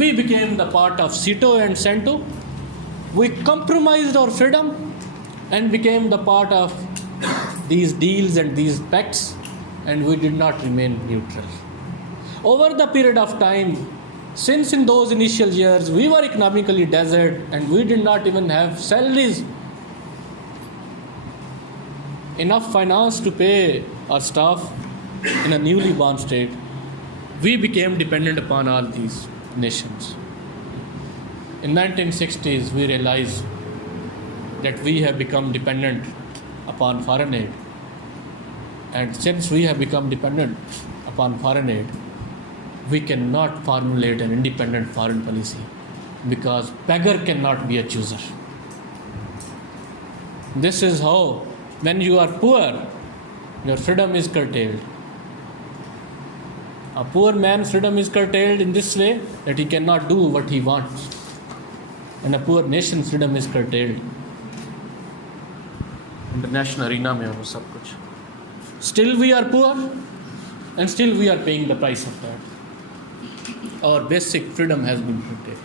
we became the part of SEATO and CENTO. We compromised our freedom and became the part of these deals and these pacts, and we did not remain neutral. Over the period of time, since in those initial years we were economically desert and we did not even have salaries, enough finance to pay our staff in a newly born state, we became dependent upon all these nations. In 1960s, we realized that we have become dependent upon foreign aid. And since we have become dependent upon foreign aid, we cannot formulate an independent foreign policy because beggar cannot be a chooser. This is how, when you are poor, your freedom is curtailed. A poor man's freedom is curtailed in this way that he cannot do what he wants. And a poor nation's freedom is curtailed. International arena mein ho sab kuch. Still we are poor and still we are paying the price of that. Our basic freedom has been curtailed.